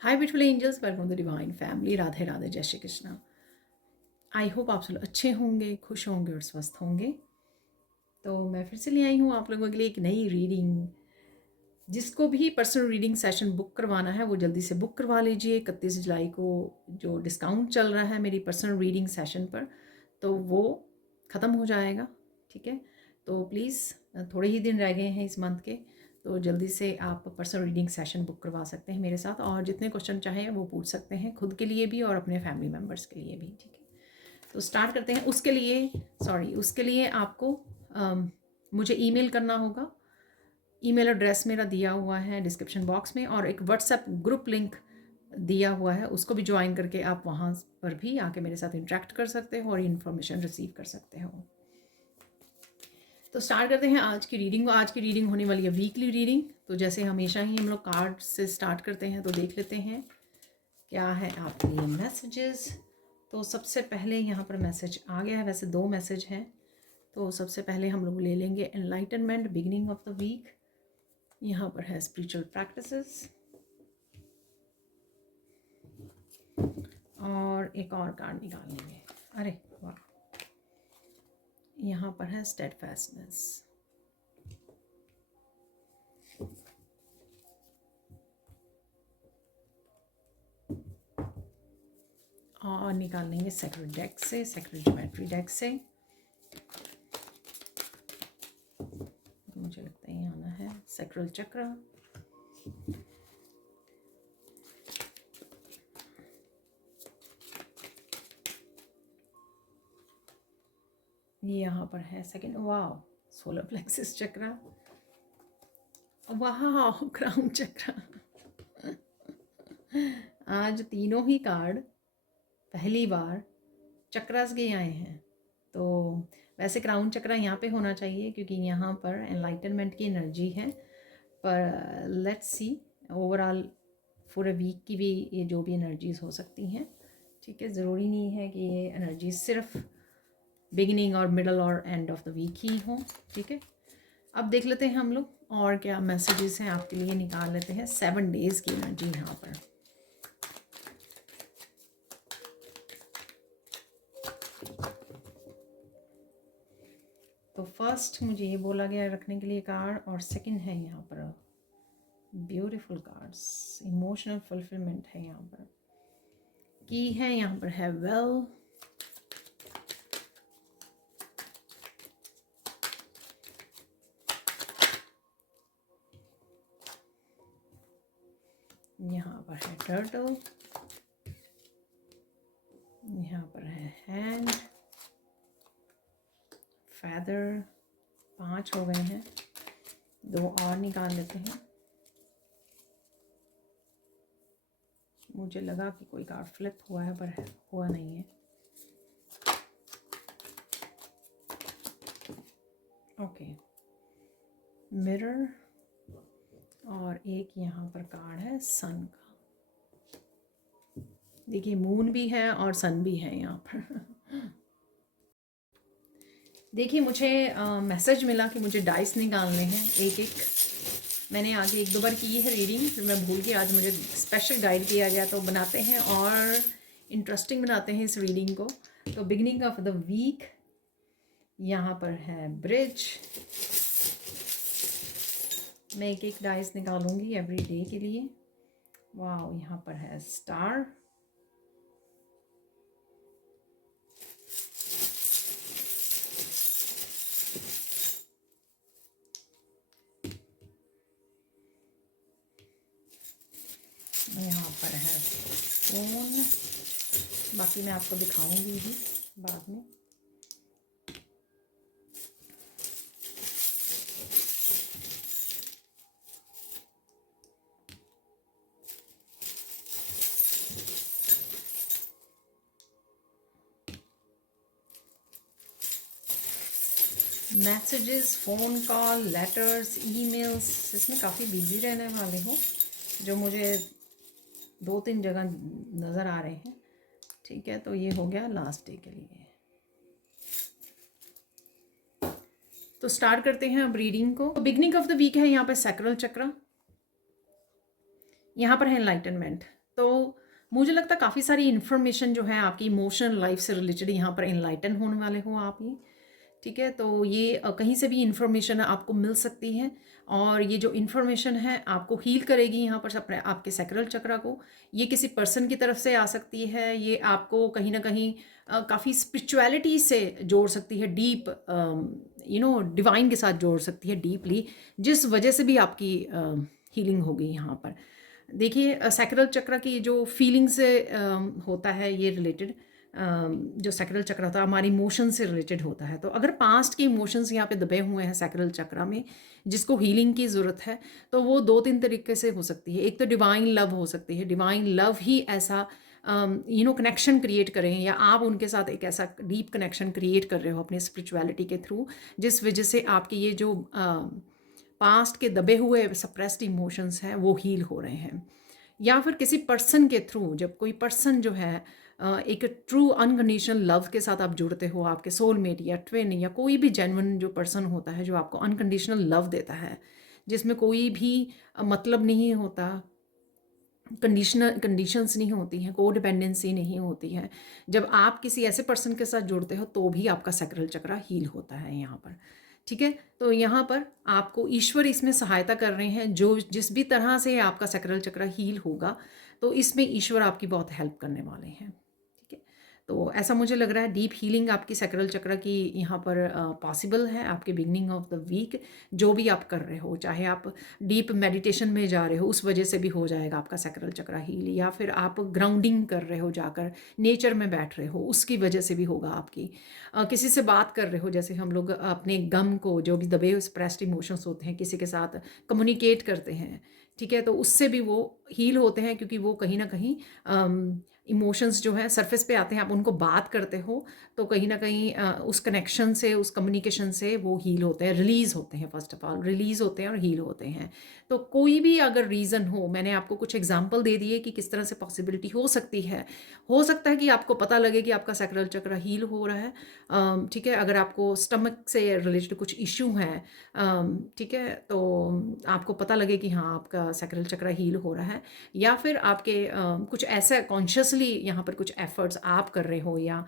Hi beautiful angels, welcome to divine family. Radhe Radhe, जय Shri Krishna. I hope आप सब अच्छे होंगे, खुश होंगे और स्वस्थ होंगे। तो मैं फिर से ले आई हूँ आप लोगों के लिए एक नई रीडिंग। जिसको भी पर्सनल रीडिंग सेशन बुक करवाना है वो जल्दी से बुक करवा लीजिए। 31 जुलाई को जो डिस्काउंट चल रहा है मेरी पर्सनल रीडिंग सेशन पर, तो वो ख़त्म हो जाएगा। ठीक है, तो प्लीज़ थोड़े ही दिन रह गए हैं इस मंथ के, तो जल्दी से आप पर्सनल रीडिंग सेशन बुक करवा सकते हैं मेरे साथ, और जितने क्वेश्चन चाहें वो पूछ सकते हैं, खुद के लिए भी और अपने फैमिली मेम्बर्स के लिए भी। ठीक है, तो स्टार्ट करते हैं। उसके लिए आपको मुझे ईमेल करना होगा। ईमेल एड्रेस मेरा दिया हुआ है डिस्क्रिप्शन बॉक्स में, और एक व्हाट्सएप ग्रुप लिंक दिया हुआ है, उसको भी ज्वाइन करके आप वहाँ पर भी आके मेरे साथ इंटरेक्ट कर सकते हो और इन्फॉर्मेशन रिसीव कर सकते हो। तो स्टार्ट करते हैं आज की रीडिंग को। आज की रीडिंग होने वाली है वीकली रीडिंग। तो जैसे हमेशा ही हम लोग कार्ड से स्टार्ट करते हैं, तो देख लेते हैं क्या है आपके लिए मैसेजेस। तो सबसे पहले यहाँ पर मैसेज आ गया है, वैसे 2 मैसेज हैं। तो सबसे पहले हम लोग ले लेंगे enlightenment, beginning of the week. यहाँ पर है स्पिरिचुअल प्रैक्टिसेस, और एक और कार्ड निकाल लेंगे। अरे वाह, यहाँ पर है स्टेडफास्टनेस। और निकाल लेंगे सेक्रेड डेक से, सेक्रेड ज्योमेट्री डेक से। मुझे लगता है ये आना है सैक्रल चक्र। यहाँ पर है सेकंड, वाह, सोलर प्लेक्सिस चक्र, वाह, क्राउन चक्र। आज तीनों ही कार्ड पहली बार चक्रास के आए हैं। तो वैसे क्राउन चक्र यहाँ पे होना चाहिए क्योंकि यहाँ पर एनलाइटनमेंट की एनर्जी है, पर let's see overall for a week की भी ये जो भी एनर्जीज हो सकती हैं। ठीक है, ज़रूरी नहीं है कि ये एनर्जी सिर्फ बिगिनिंग और मिडल और एंड ऑफ द वीक ही हो। ठीक है, अब देख लेते हैं हम लोग और क्या मैसेजेस हैं आपके लिए। निकाल लेते हैं 7 डेज़ की एनर्जी यहाँ पर। तो फर्स्ट मुझे ये बोला गया रखने के लिए कार्ड, और सेकंड है यहाँ पर ब्यूटीफुल कार्ड्स, इमोशनल फुलफिलमेंट है यहाँ पर, की है यहाँ पर है वेल, यहाँ पर है टर्टल, यहाँ पर है हैंड, फैदर। 5 हो गए हैं, 2 और निकाल लेते हैं। मुझे लगा कि कोई कार्ड फ्लिप हुआ है पर हुआ नहीं है। ओके, मिरर, और एक यहाँ पर कार्ड है सन का। देखिए मून भी है और सन भी है यहाँ पर। देखिए मुझे मैसेज मिला कि मुझे डाइस निकालने हैं एक एक। मैंने आगे 1-2 बार की है रीडिंग, फिर मैं भूल गई। आज मुझे स्पेशल गाइड किया गया, तो बनाते हैं और इंटरेस्टिंग बनाते हैं इस रीडिंग को। तो बिगिनिंग ऑफ द वीक, यहाँ पर है ब्रिज। मैं एक एक डाइस निकालूंगी एवरी डे के लिए। वाह, यहाँ पर है स्टार, यहाँ पर है फोन। बाकी मैं आपको दिखाऊंगी ही बाद में। Messages, phone call, letters, emails, इसमें काफ़ी बिजी रहने वाले हो, जो मुझे 2-3 जगह नज़र आ रहे हैं। ठीक है, तो ये हो गया लास्ट डे के लिए। तो स्टार्ट करते हैं अब रीडिंग को। तो बिगिनिंग ऑफ द वीक है यहाँ पर सैक्रल चक्र, यहाँ पर है एनलाइटनमेंट। तो मुझे लगता है काफ़ी सारी इन्फॉर्मेशन जो है आपकी इमोशनल लाइफ से रिलेटेड यहाँ पर एनलाइटन होने वाले हो आप ये, ठीक है। तो ये कहीं से भी इन्फॉर्मेशन आपको मिल सकती है और ये जो इन्फॉर्मेशन है आपको हील करेगी यहाँ पर अपने आपके सैक्रल चक्रा को। ये किसी पर्सन की तरफ से आ सकती है, ये आपको कहीं ना कहीं काफ़ी स्पिरिचुअलिटी से जोड़ सकती है, डीप डिवाइन के साथ जोड़ सकती है डीपली, जिस वजह से भी आपकी हीलिंग होगी यहाँ पर। देखिए सैक्रल चक्र की जो फीलिंग से होता है ये रिलेटेड, जो सैक्रल चक्र होता है हमारे इमोशन से रिलेटेड होता है। तो अगर पास्ट के इमोशंस यहाँ पे दबे हुए हैं सैक्रल चक्र में, जिसको हीलिंग की ज़रूरत है, तो वो 2-3 तरीके से हो सकती है। एक तो डिवाइन लव हो सकती है, डिवाइन लव ही ऐसा कनेक्शन क्रिएट करें, या आप उनके साथ एक ऐसा डीप कनेक्शन क्रिएट कर रहे हो अपनी स्पिरिचुअलिटी के थ्रू, जिस वजह से आपके ये जो पास्ट के दबे हुए सप्रेस्ड इमोशंस हैं वो हील हो रहे हैं। या फिर किसी पर्सन के थ्रू, जब कोई पर्सन जो है एक ट्रू अनकंडीशनल लव के साथ आप जुड़ते हो, आपके सोलमेट या ट्विन या कोई भी जेन्युइन जो पर्सन होता है जो आपको अनकंडीशनल लव देता है, जिसमें कोई भी मतलब नहीं होता, कंडीशंस नहीं होती हैं, को डिपेंडेंसी नहीं होती है। जब आप किसी ऐसे पर्सन के साथ जुड़ते हो तो भी आपका सैक्रल चक्र हील होता है यहाँ पर, ठीक है। तो यहाँ पर आपको ईश्वर इसमें सहायता कर रहे हैं, जो जिस भी तरह से आपका सैक्रल चक्र हील होगा तो इसमें ईश्वर आपकी बहुत हेल्प करने वाले हैं, ठीक है। तो ऐसा मुझे लग रहा है डीप हीलिंग आपकी सैक्रल चक्र की यहाँ पर पॉसिबल है आपके बिगनिंग ऑफ द वीक। जो भी आप कर रहे हो, चाहे आप डीप मेडिटेशन में जा रहे हो उस वजह से भी हो जाएगा आपका सैक्रल चक्र हील, या फिर आप ग्राउंडिंग कर रहे हो, जाकर नेचर में बैठ रहे हो उसकी वजह से भी होगा आपकी। किसी से बात कर रहे हो, जैसे हम लोग अपने गम को, जो भी दबे हुए स्प्रेस्ड इमोशंस होते हैं, किसी के साथ कम्युनिकेट करते हैं, ठीक है, तो उससे भी वो हील होते हैं, क्योंकि वो कहीं ना कहीं इमोशंस जो है सरफेस पे आते हैं, आप उनको बात करते हो तो कहीं ना कहीं उस कनेक्शन से, उस कम्युनिकेशन से वो हील होते हैं, रिलीज़ होते हैं, फर्स्ट ऑफ ऑल रिलीज़ होते हैं और हील होते हैं। तो कोई भी अगर रीज़न हो, मैंने आपको कुछ एग्जांपल दे दिए कि किस तरह से पॉसिबिलिटी हो सकती है। हो सकता है कि आपको पता लगे कि आपका सैक्रल चक्र हील हो रहा है, ठीक है। अगर आपको स्टमक से रिलेटेड कुछ इश्यू हैं, ठीक है, तो आपको पता लगे कि हाँ आपका सैक्रल चक्र हील हो रहा है, या फिर आपके कुछ ऐसा कॉन्शियसली यहाँ पर कुछ एफर्ट्स आप कर रहे हो, या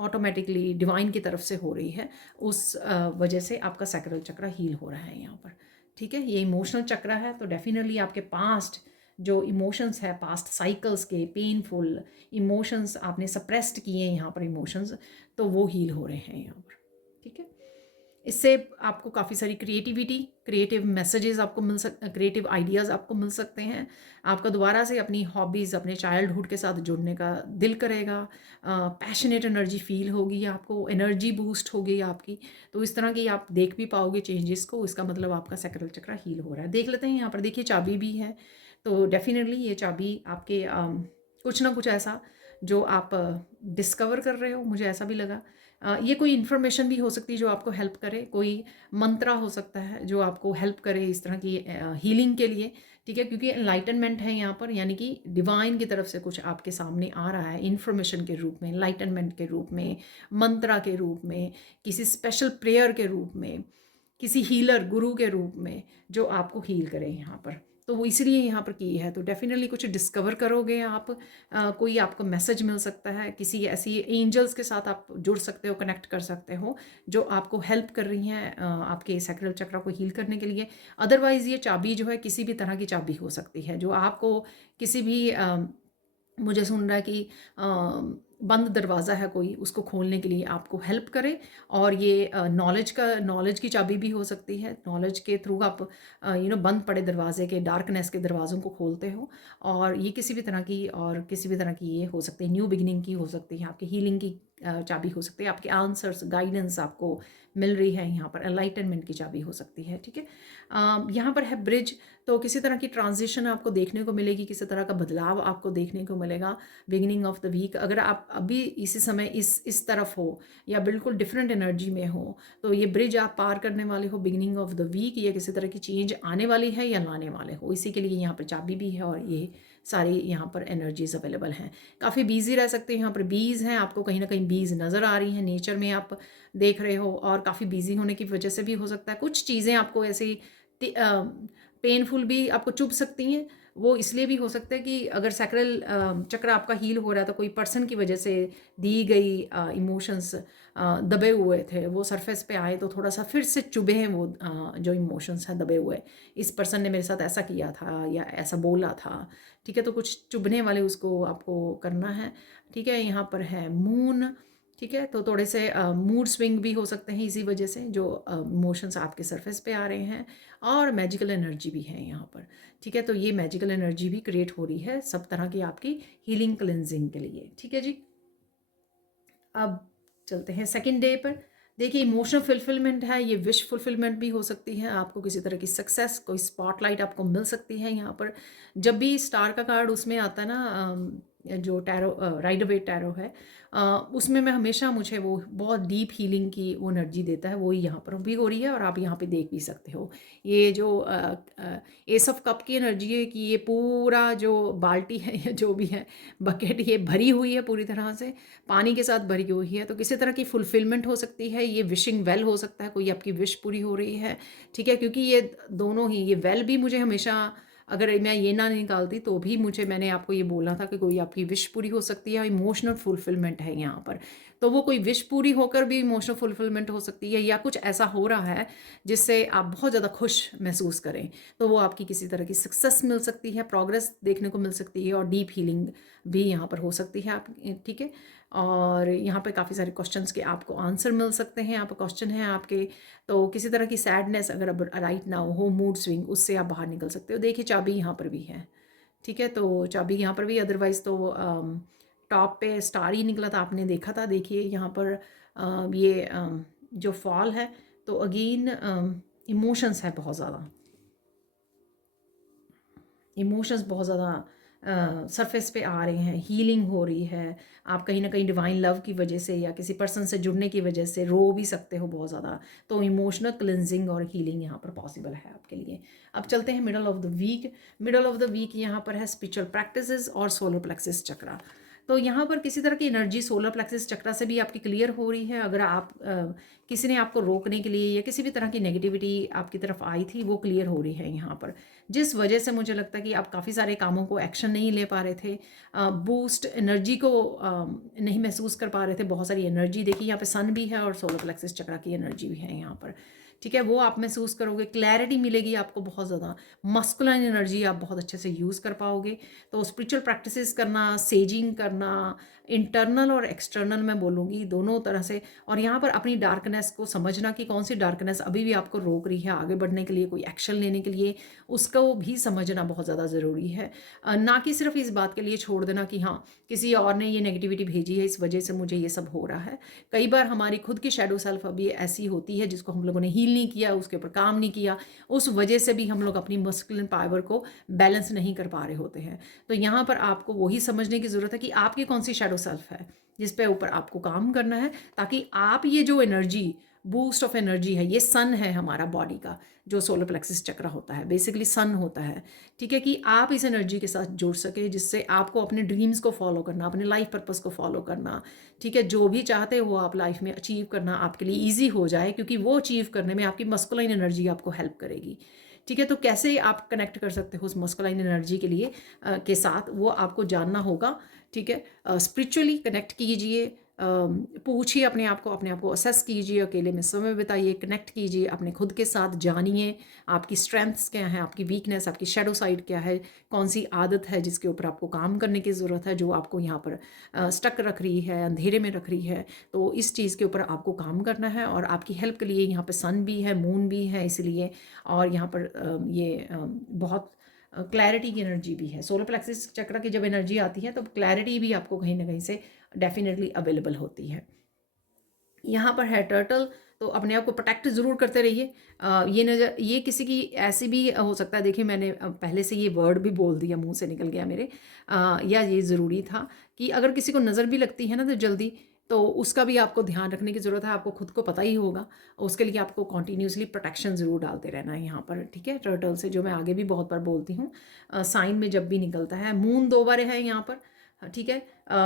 ऑटोमेटिकली डिवाइन की तरफ से हो रही है, उस वजह से आपका सैक्रल चक्र हील हो रहा है यहाँ पर, ठीक है। ये इमोशनल चक्र है, तो डेफिनेटली आपके पास्ट जो इमोशंस है, पास्ट साइकिल्स के पेनफुल इमोशंस आपने सप्रेस्ड किए हैं यहाँ पर इमोशंस, तो वो हील हो रहे हैं यहाँ पर, ठीक है। इससे आपको काफ़ी सारी क्रिएटिव मैसेजेस आपको क्रिएटिव आइडियाज़ आपको मिल सकते हैं। आपका दोबारा से अपनी हॉबीज़, अपने चाइल्डहुड के साथ जुड़ने का दिल करेगा, पैशनेट एनर्जी फील होगी, आपको एनर्जी बूस्ट होगी आपकी। तो इस तरह की आप देख भी पाओगे चेंजेस को, इसका मतलब आपका सैक्रल चक्र हील हो रहा है। देख लेते हैं यहाँ पर, देखिए चाबी भी है, तो डेफिनेटली ये चाबी आपके कुछ ना कुछ ऐसा जो आप डिस्कवर कर रहे हो, मुझे ऐसा भी लगा। ये कोई इन्फॉर्मेशन भी हो सकती है जो आपको हेल्प करे, कोई मंत्रा हो सकता है जो आपको हेल्प करे इस तरह की हीलिंग के लिए, ठीक है, क्योंकि एनलाइटनमेंट है यहाँ पर, यानी कि डिवाइन की तरफ से कुछ आपके सामने आ रहा है इन्फॉर्मेशन के रूप में, एनलाइटनमेंट के रूप में, मंत्रा के रूप में, किसी स्पेशल प्रेयर के रूप में, किसी हीलर गुरु के रूप में जो आपको हील करे यहाँ पर। तो वो इसलिए यहाँ पर की है, तो डेफिनेटली कुछ डिस्कवर करोगे आप, कोई आपको मैसेज मिल सकता है, किसी ऐसी एंजल्स के साथ आप जुड़ सकते हो, कनेक्ट कर सकते हो, जो आपको हेल्प कर रही हैं आपके सैक्रल चक्र को हील करने के लिए। अदरवाइज़ ये चाबी जो है किसी भी तरह की चाबी हो सकती है, जो आपको किसी भी मुझे सुन रहा है कि बंद दरवाज़ा है कोई, उसको खोलने के लिए आपको हेल्प करे। और ये नॉलेज की चाबी भी हो सकती है, नॉलेज के थ्रू आप बंद पड़े दरवाजे के, डार्कनेस के दरवाज़ों को खोलते हो। और ये किसी भी तरह की, और किसी भी तरह की ये हो सकती है, न्यू बिगिनिंग की हो सकती है, आपकी हीलिंग की चाबी हो सकती है, आपके आंसर्स, गाइडेंस आपको मिल रही है यहाँ पर, एनलाइटनमेंट की चाबी हो सकती है, ठीक है। यहाँ पर है ब्रिज, तो किसी तरह की ट्रांजिशन आपको देखने को मिलेगी, किसी तरह का बदलाव आपको देखने को मिलेगा बिगिनिंग ऑफ द वीक। अगर आप अभी इसी समय इस तरफ हो, या बिल्कुल डिफरेंट एनर्जी में हो, तो ये ब्रिज आप पार करने वाले हो बिगिनिंग ऑफ द वीक, या किसी तरह की चेंज आने वाली है या लाने वाले हो, इसी के लिए यहाँ पर चाबी भी है, और ये सारी यहाँ पर एनर्जीज अवेलेबल हैं। काफ़ी बिजी रह सकते हैं यहाँ पर, बीज हैं, आपको कहीं ना कहीं बीज नज़र आ रही हैं, नेचर में आप देख रहे हो, और काफ़ी बिजी होने की वजह से भी हो सकता है कुछ चीज़ें आपको ऐसी पेनफुल भी आपको चुभ सकती हैं। वो इसलिए भी हो सकता है कि अगर सैक्रल चक्र आपका हील हो रहा है तो कोई पर्सन की वजह से दी गई इमोशंस दबे हुए थे, वो सरफेस पे आए तो थोड़ा सा फिर से चुभे हैं वो जो इमोशंस हैं दबे हुए। इस पर्सन ने मेरे साथ ऐसा किया था या ऐसा बोला था, ठीक है, तो कुछ चुभने वाले उसको आपको करना है, ठीक है। यहाँ पर है मून, ठीक है, तो थोड़े से मूड स्विंग भी हो सकते हैं इसी वजह से, जो इमोशंस आपके सरफेस पे आ रहे हैं। और मैजिकल एनर्जी भी है यहाँ पर, ठीक है, तो ये मैजिकल एनर्जी भी क्रिएट हो रही है सब तरह की आपकी हीलिंग क्लेंजिंग के लिए, ठीक है जी। अब चलते हैं सेकंड डे पर। देखिए इमोशनल फुलफिलमेंट है, ये विश फुलफिलमेंट भी हो सकती है, आपको किसी तरह की सक्सेस, कोई स्पॉटलाइट आपको मिल सकती है यहाँ पर। जब भी स्टार का कार्ड उसमें आता है ना, जो टैरो राइडर वेट टैरो है, उसमें मैं हमेशा, मुझे वो बहुत डीप हीलिंग की वो एनर्जी देता है, वही यहाँ पर भी हो रही है और आप यहाँ पे देख भी सकते हो। ये जो एस ऑफ कप की एनर्जी है कि ये पूरा जो बाल्टी है या जो भी है बकेट, ये भरी हुई है पूरी तरह से, पानी के साथ भरी हुई है। तो किसी तरह की फुलफिलमेंट हो सकती है, ये विशिंग वेल हो सकता है, कोई आपकी विश पूरी हो रही है, ठीक है, क्योंकि ये दोनों ही, ये वेल भी मुझे हमेशा, अगर मैं ये ना निकालती तो भी मुझे, मैंने आपको ये बोला था कि कोई आपकी विश पूरी हो सकती है, इमोशनल फुलफिलमेंट है यहाँ पर। तो वो कोई विश पूरी होकर भी इमोशनल फुलफिलमेंट हो सकती है, या कुछ ऐसा हो रहा है जिससे आप बहुत ज़्यादा खुश महसूस करें, तो वो आपकी किसी तरह की सक्सेस मिल सकती है, प्रोग्रेस देखने को मिल सकती है, और डीप हीलिंग भी यहाँ पर हो सकती है आप, ठीक है। और यहाँ पे काफ़ी सारे क्वेश्चंस के आपको आंसर मिल सकते हैं, आप क्वेश्चन हैं आपके, तो किसी तरह की सैडनेस अगर अब राइट नाउ हो, मूड स्विंग, उससे आप बाहर निकल सकते हो। देखिए चाबी यहाँ पर भी है, ठीक है, तो चाबी यहाँ पर भी, अदरवाइज़ तो टॉप पे स्टार ही निकला था, आपने देखा था। देखिए यहाँ पर ये जो फॉल है, तो अगेन इमोशंस है बहुत ज़्यादा, इमोशंस बहुत ज़्यादा सरफेस पे आ रहे हैं, हीलिंग हो रही है, आप कहीं ना कहीं डिवाइन लव की वजह से या किसी पर्सन से जुड़ने की वजह से रो भी सकते हो बहुत ज़्यादा। तो इमोशनल क्लिनजिंग और हीलिंग यहाँ पर पॉसिबल है आपके लिए। अब चलते हैं middle of the week. Middle of the week यहाँ पर है स्पिरिचुअल प्रैक्टिसेस और सोलर प्लेक्सिस चक्रा। तो यहाँ पर किसी तरह की एनर्जी सोलर प्लेक्सिस चक्रा से भी आपकी क्लियर हो रही है। अगर आप किसी ने आपको रोकने के लिए या किसी भी तरह की नेगेटिविटी आपकी तरफ आई थी, वो क्लियर हो रही है यहाँ पर, जिस वजह से मुझे लगता है कि आप काफ़ी सारे कामों को एक्शन नहीं ले पा रहे थे, बूस्ट एनर्जी को नहीं महसूस कर पा रहे थे। बहुत सारी एनर्जी देखिए यहाँ पे सन भी है और सोलर प्लेक्सिस चक्रा की एनर्जी भी है यहाँ पर, ठीक है, वो आप महसूस करोगे, क्लैरिटी मिलेगी आपको बहुत ज़्यादा, मस्कुलाइन एनर्जी आप बहुत अच्छे से यूज़ कर पाओगे। तो स्पिरिचुअल प्रैक्टिसेस करना, सेजिंग करना, इंटरनल और एक्सटर्नल मैं बोलूँगी दोनों तरह से, और यहाँ पर अपनी डार्कनेस को समझना कि कौन सी डार्कनेस अभी भी आपको रोक रही है आगे बढ़ने के लिए, कोई एक्शन लेने के लिए, उसको भी समझना बहुत ज़्यादा ज़रूरी है। ना कि सिर्फ इस बात के लिए छोड़ देना कि हाँ किसी और ने ये नेगेटिविटी भेजी है, इस वजह से मुझे ये सब हो रहा है। कई बार हमारी खुद की शैडो सेल्फ अभी ऐसी होती है जिसको हम लोगों ने हील नहीं किया, उसके ऊपर काम नहीं किया, उस वजह से भी हम लोग अपनी मस्कुलिन पावर को बैलेंस नहीं कर पा रहे होते हैं। तो यहाँ पर आपको वही समझने की ज़रूरत है कि आपकी कौन सी शैडो सेल्फ है जिस पे ऊपर आपको काम करना है, ताकि आप ये जो एनर्जी, बूस्ट ऑफ एनर्जी है, ये सन है हमारा बॉडी का, जो सोलर प्लेक्सिस चक्र होता है, बेसिकली सन होता है, ठीक है, कि आप इस एनर्जी के साथ जुड़ सके, जिससे आपको अपने ड्रीम्स को फॉलो करना, अपने लाइफ पर्पस को फॉलो करना, ठीक है, जो भी चाहते हो आप लाइफ में अचीव करना आपके लिए ईजी हो जाए, क्योंकि वो अचीव करने में आपकी मस्कुलाइन एनर्जी आपको हेल्प करेगी, ठीक है। तो कैसे आप कनेक्ट कर सकते हो उस मस्कुलाइन एनर्जी के लिए के साथ, वो आपको जानना होगा, ठीक है। स्पिरिचुअली कनेक्ट कीजिए, पूछिए अपने आप को असेस कीजिए, अकेले में समय बिताइए, कनेक्ट कीजिए अपने खुद के साथ, जानिए आपकी स्ट्रेंथ्स क्या हैं, आपकी वीकनेस, आपकी शेडो साइड क्या है, कौन सी आदत है जिसके ऊपर आपको काम करने की ज़रूरत है, जो आपको यहाँ पर स्टक रख रही है, अंधेरे में रख रही है। तो इस चीज़ के ऊपर आपको काम करना है, और आपकी हेल्प के लिए यहाँ पर सन भी है, मून भी है इसलिए, और यहाँ पर ये बहुत क्लैरिटी की एनर्जी भी है। सोलर प्लेक्सिस चक्र की जब एनर्जी आती है तो क्लैरिटी भी आपको कहीं ना कहीं से डेफिनेटली अवेलेबल होती है। यहाँ पर है टर्टल, तो अपने आप को प्रोटेक्ट ज़रूर करते रहिए। ये किसी की ऐसी भी हो सकता है, देखिए मैंने पहले से ये वर्ड भी बोल दिया, मुंह से निकल गया मेरे, या ये ज़रूरी था कि अगर किसी को नज़र भी लगती है ना तो जल्दी, तो उसका भी आपको ध्यान रखने की ज़रूरत है, आपको खुद को पता ही होगा, उसके लिए आपको कॉन्टीन्यूसली प्रोटेक्शन ज़रूर डालते रहना है यहाँ पर, ठीक है। टर्टल से जो मैं आगे भी बहुत बार बोलती हूँ, साइन में जब भी निकलता है, मून 2 बार है यहाँ पर, ठीक है।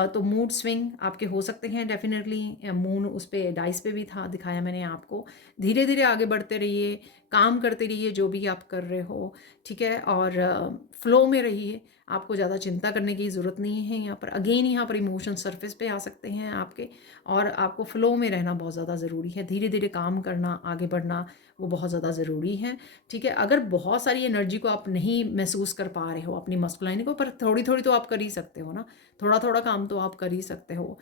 तो मूड स्विंग आपके हो सकते हैं डेफिनेटली। मून उस पे डाइस पे भी था, दिखाया मैंने आपको। धीरे धीरे आगे बढ़ते रहिए, काम करते रहिए जो भी आप कर रहे हो, ठीक है। और फ्लो में रहिए, आपको ज़्यादा चिंता करने की ज़रूरत नहीं है। यहाँ पर अगेन यहाँ पर इमोशन सरफेस पे आ सकते हैं आपके, और आपको फ्लो में रहना बहुत ज़्यादा ज़रूरी है। धीरे धीरे काम करना, आगे बढ़ना, वो बहुत ज़्यादा ज़रूरी है, ठीक है। अगर बहुत सारी एनर्जी को आप नहीं महसूस कर पा रहे हो अपनी मस्कुलाइन को, पर थोड़ी थोड़ी तो आप कर ही सकते हो ना, थोड़ा थोड़ा काम तो आप कर ही सकते हो।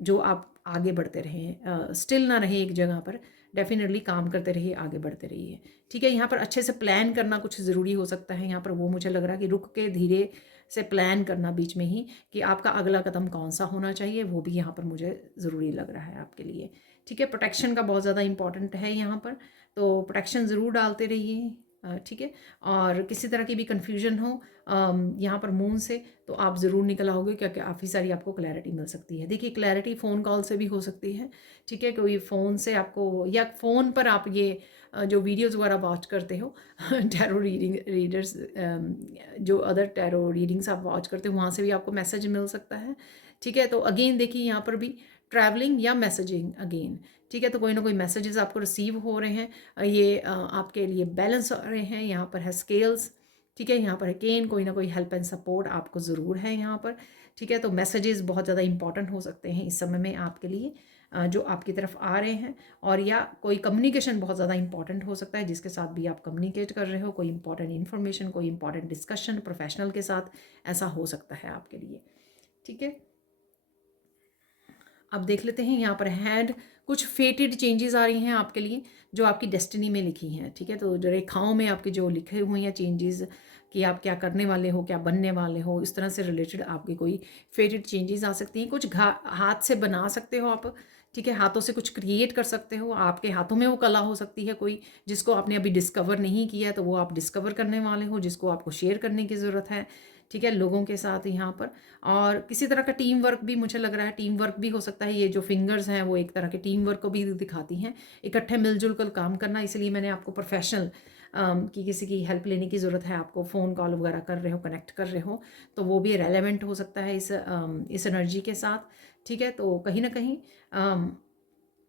जो आप आगे बढ़ते रहें, स्टिल ना रहे एक जगह पर, डेफिनेटली काम करते रहिए, आगे बढ़ते रहिए, ठीक है। यहाँ पर अच्छे से प्लान करना कुछ ज़रूरी हो सकता है यहाँ पर, वो मुझे लग रहा है कि रुक के धीरे से प्लान करना बीच में ही कि आपका अगला कदम कौन सा होना चाहिए, वो भी यहाँ पर मुझे ज़रूरी लग रहा है आपके लिए, ठीक है। प्रोटेक्शन का बहुत ज़्यादा इंपॉर्टेंट है यहाँ पर, तो प्रोटेक्शन ज़रूर डालते रहिए, ठीक है। और किसी तरह की भी कन्फ्यूजन हो यहाँ पर मून से, तो आप ज़रूर निकल आओगे, क्योंकि काफ़ी सारी आपको क्लैरिटी मिल सकती है। देखिए क्लैरिटी फ़ोन कॉल से भी हो सकती है, ठीक है। कोई फ़ोन से आपको, या फ़ोन पर आप ये जो वीडियोज़ वगैरह वॉच करते हो टैरो रीडर्स, जो अदर टैरो रीडिंग्स आप वॉच करते हो, वहाँ से भी आपको मैसेज मिल सकता है, ठीक है। तो अगेन देखिए यहाँ पर भी ट्रैवलिंग या मैसेजिंग अगेन, ठीक है। तो कोई ना कोई मैसेजेस आपको रिसीव हो रहे हैं, ये आपके लिए बैलेंस हो रहे हैं। यहाँ पर है स्केल्स, ठीक है। यहाँ पर अगेन कोई ना कोई हेल्प एंड सपोर्ट आपको ज़रूर है यहाँ पर, ठीक है। तो मैसेजेस बहुत ज़्यादा इंपॉर्टेंट हो सकते हैं इस समय में आपके लिए, जो आपकी तरफ आ रहे हैं। और या कोई कम्युनिकेशन बहुत ज़्यादा इंपॉर्टेंट हो सकता है, जिसके साथ भी आप कम्युनिकेट कर रहे हो, कोई इंपॉर्टेंट इन्फॉर्मेशन, कोई इंपॉर्टेंट डिस्कशन प्रोफेशनल के साथ, ऐसा हो सकता है आपके लिए, ठीक है। अब देख लेते हैं यहाँ पर हैंड, कुछ फेटेड चेंजेस आ रही हैं आपके लिए, जो आपकी डेस्टिनी में लिखी हैं, ठीक है। तो जो रेखाओं में आपके जो लिखे हुए हैं चेंजेस, कि आप क्या करने वाले हो, क्या बनने वाले हो, इस तरह से रिलेटेड आपके कोई फेटेड चेंजेस आ सकती हैं। कुछ हाथ से बना सकते हो आप, ठीक है। हाथों से कुछ क्रिएट कर सकते हो, आपके हाथों में वो कला हो सकती है कोई, जिसको आपने अभी डिस्कवर नहीं किया, तो वो आप डिस्कवर करने वाले हो, जिसको आपको शेयर करने की ज़रूरत है, ठीक है, लोगों के साथ यहाँ पर। और किसी तरह का टीम वर्क भी मुझे लग रहा है, टीम वर्क भी हो सकता है। ये जो फिंगर्स हैं वो एक तरह के टीम वर्क को भी दिखाती हैं, इकट्ठे मिलजुल कर काम करना। इसलिए मैंने आपको प्रोफेशनल कि किसी की हेल्प लेने की ज़रूरत है, आपको फ़ोन कॉल वगैरह कर रहे हो, कनेक्ट कर रहे हो, तो वो भी रेलेवेंट हो सकता है इस एनर्जी के साथ, ठीक है। तो कहीं ना कहीं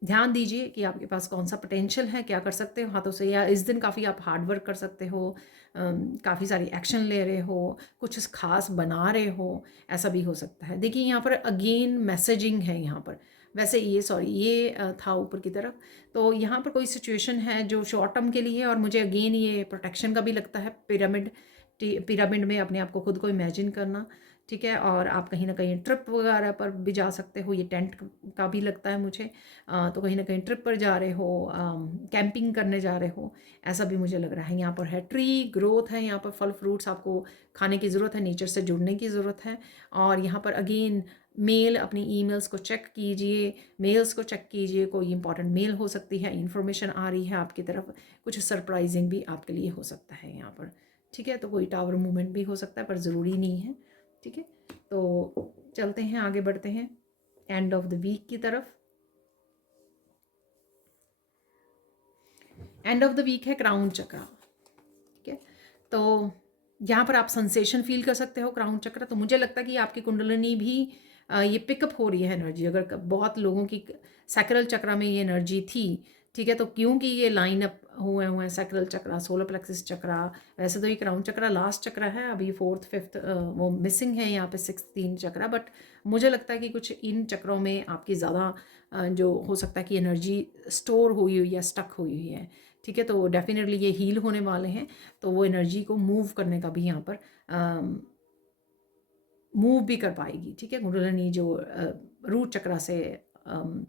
ध्यान दीजिए कि आपके पास कौन सा पोटेंशियल है, क्या कर सकते हो हाथों से, या इस दिन काफ़ी आप हार्ड वर्क कर सकते हो, काफ़ी सारी एक्शन ले रहे हो, कुछ खास बना रहे हो, ऐसा भी हो सकता है। देखिए यहाँ पर अगेन मैसेजिंग है यहाँ पर, वैसे ये सॉरी ये था ऊपर की तरफ। तो यहाँ पर कोई सिचुएशन है जो शॉर्ट टर्म के लिए है, और मुझे अगेन ये प्रोटेक्शन का भी लगता है। पिरामिड में अपने आप को खुद को इमेजिन करना, ठीक है। और आप कहीं ना कहीं ट्रिप वगैरह पर भी जा सकते हो, ये टेंट का भी लगता है मुझे। तो कहीं ना कहीं ट्रिप पर जा रहे हो, कैंपिंग करने जा रहे हो, ऐसा भी मुझे लग रहा है। यहाँ पर है ट्री ग्रोथ है, यहाँ पर फल फ्रूट्स आपको खाने की ज़रूरत है, नेचर से जुड़ने की ज़रूरत है। और यहाँ पर अगेन मेल, अपनी ईमेल्स को चेक कीजिए, मेल्स को चेक कीजिए, कोई इंपॉर्टेंट मेल हो सकती है, इन्फॉर्मेशन आ रही है आपकी तरफ, कुछ सरप्राइजिंग भी आपके लिए हो सकता है यहाँ पर, ठीक है। तो कोई टावर मूवमेंट भी हो सकता है, पर ज़रूरी नहीं है, ठीक है। तो चलते हैं, आगे बढ़ते हैं एंड ऑफ द वीक की तरफ। एंड ऑफ द वीक है क्राउन चक्रा, ठीक है। तो यहाँ पर आप सेंसेशन फील कर सकते हो क्राउन चक्र। तो मुझे लगता है कि आपकी कुंडलिनी भी ये पिकअप हो रही है एनर्जी। अगर बहुत लोगों की सैक्रल चक्र में ये एनर्जी थी, ठीक है, तो क्योंकि ये लाइन अप हुए हुए हैं सैक्रल चक्र, सोलर प्लेक्सिस चक्र, वैसे तो ये क्राउन चक्र लास्ट चक्र है, अभी 4th 5th वो मिसिंग है यहाँ पे, 6th 3 चक्र। बट मुझे लगता है कि कुछ इन चक्रों में आपकी ज़्यादा जो हो सकता है कि एनर्जी स्टोर हुई हुई या स्टक हुई हुई है, ठीक है। तो डेफिनेटली ये हील होने वाले हैं, तो वो एनर्जी को मूव करने का भी यहाँ पर मूव भी कर पाएगी, ठीक है। कुंडलिनी जो रूट चक्र से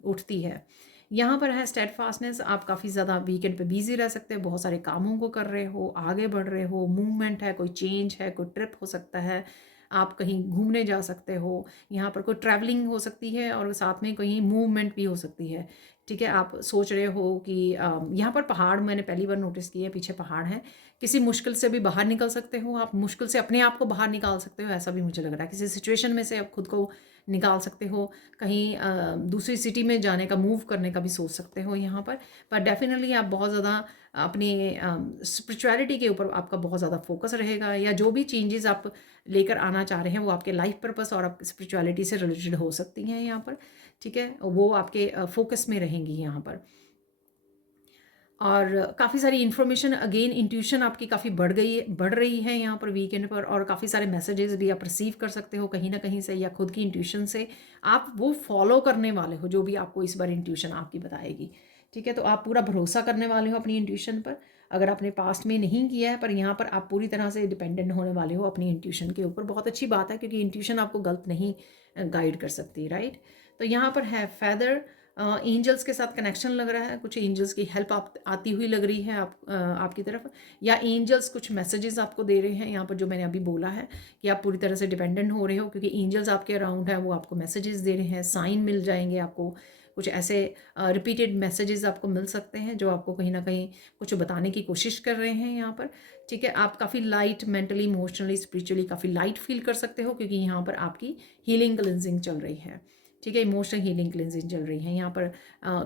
उठती है, यहाँ पर है स्टेडफास्टनेस। आप काफ़ी ज़्यादा वीकेंड पे बिजी रह सकते हैं, बहुत सारे कामों को कर रहे हो, आगे बढ़ रहे हो, मूवमेंट है, कोई चेंज है, कोई ट्रिप हो सकता है, आप कहीं घूमने जा सकते हो, यहाँ पर कोई ट्रैवलिंग हो सकती है, और साथ में कहीं मूवमेंट भी हो सकती है, ठीक है। आप सोच रहे हो कि यहाँ पर पहाड़ मैंने पहली बार नोटिस किया है, पीछे पहाड़ है, किसी मुश्किल से भी बाहर निकल सकते हो आप, मुश्किल से अपने आप को बाहर निकाल सकते हो, ऐसा भी मुझे लग रहा है। किसी सिचुएशन में से आप खुद को निकाल सकते हो, कहीं दूसरी सिटी में जाने का, मूव करने का भी सोच सकते हो यहाँ पर डेफिनेटली आप बहुत ज़्यादा अपनी स्पिरिचुअलिटी के ऊपर आपका बहुत ज़्यादा फोकस रहेगा, या जो भी चेंजेस आप लेकर आना चाह रहे हैं वो आपके लाइफ पर्पस और आपकी स्पिरिचुअलिटी से रिलेटेड हो सकती हैं यहाँ पर, ठीक है, वो आपके फोकस में रहेंगी यहाँ पर। और काफ़ी सारी इन्फॉर्मेशन, अगेन इंट्यूशन आपकी काफ़ी बढ़ रही है यहाँ पर वीकेंड पर, और काफ़ी सारे मैसेजेस भी आप रिसीव कर सकते हो कहीं ना कहीं से, या खुद की इंट्यूशन से आप वो फॉलो करने वाले हो जो भी आपको इस बार इंट्यूशन आपकी बताएगी, ठीक है। तो आप पूरा भरोसा करने वाले हो अपनी इंट्यूशन पर, अगर आपने पास्ट में नहीं किया है, पर यहाँ पर आप पूरी तरह से डिपेंडेंट होने वाले हो अपनी इंट्यूशन के ऊपर। बहुत अच्छी बात है, क्योंकि इंट्यूशन आपको गलत नहीं गाइड कर सकती, राइट। तो यहाँ पर है फेदर, एंजल्स के साथ कनेक्शन लग रहा है, कुछ एंजल्स की हेल्प आती हुई लग रही है आपकी तरफ, या एंजल्स कुछ मैसेजेस आपको दे रहे हैं यहाँ पर, जो मैंने अभी बोला है कि आप पूरी तरह से डिपेंडेंट हो रहे हो, क्योंकि एंजल्स आपके अराउंड है, वो आपको मैसेजेस दे रहे हैं, साइन मिल जाएंगे आपको, कुछ ऐसे रिपीटेड मैसेजेस आपको मिल सकते हैं जो आपको कहीं ना कहीं कुछ बताने की कोशिश कर रहे हैं यहाँ पर, ठीक है। आप काफ़ी लाइट, मेंटली, इमोशनली, स्पिरिचुअली काफ़ी लाइट फील कर सकते हो, क्योंकि यहाँ पर आपकी हीलिंग क्लिनजिंग चल रही है, ठीक है, इमोशनल हीलिंग क्लिनजिंग चल रही है यहाँ पर।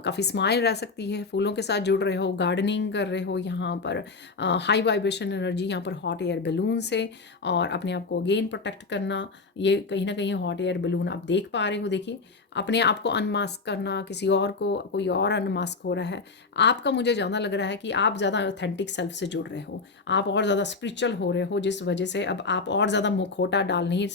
काफ़ी स्माइल रह सकती है, फूलों के साथ जुड़ रहे हो, गार्डनिंग कर रहे हो यहाँ पर, हाई वाइब्रेशन एनर्जी यहाँ पर हॉट एयर बैलून से, और अपने आप को अगेन प्रोटेक्ट करना, ये कहीं ना कहीं हॉट एयर बैलून आप देख पा रहे हो, देखिए, अपने आप को अनमास्क करना, किसी और को, कोई और अनमास्क हो रहा है आपका, मुझे ज़्यादा लग रहा है कि आप ज़्यादा ऑथेंटिक सेल्फ से जुड़ रहे हो, आप और ज़्यादा स्पिरिचुअल हो रहे हो, जिस वजह से अब आप और ज़्यादा मुखौटा डाल नहीं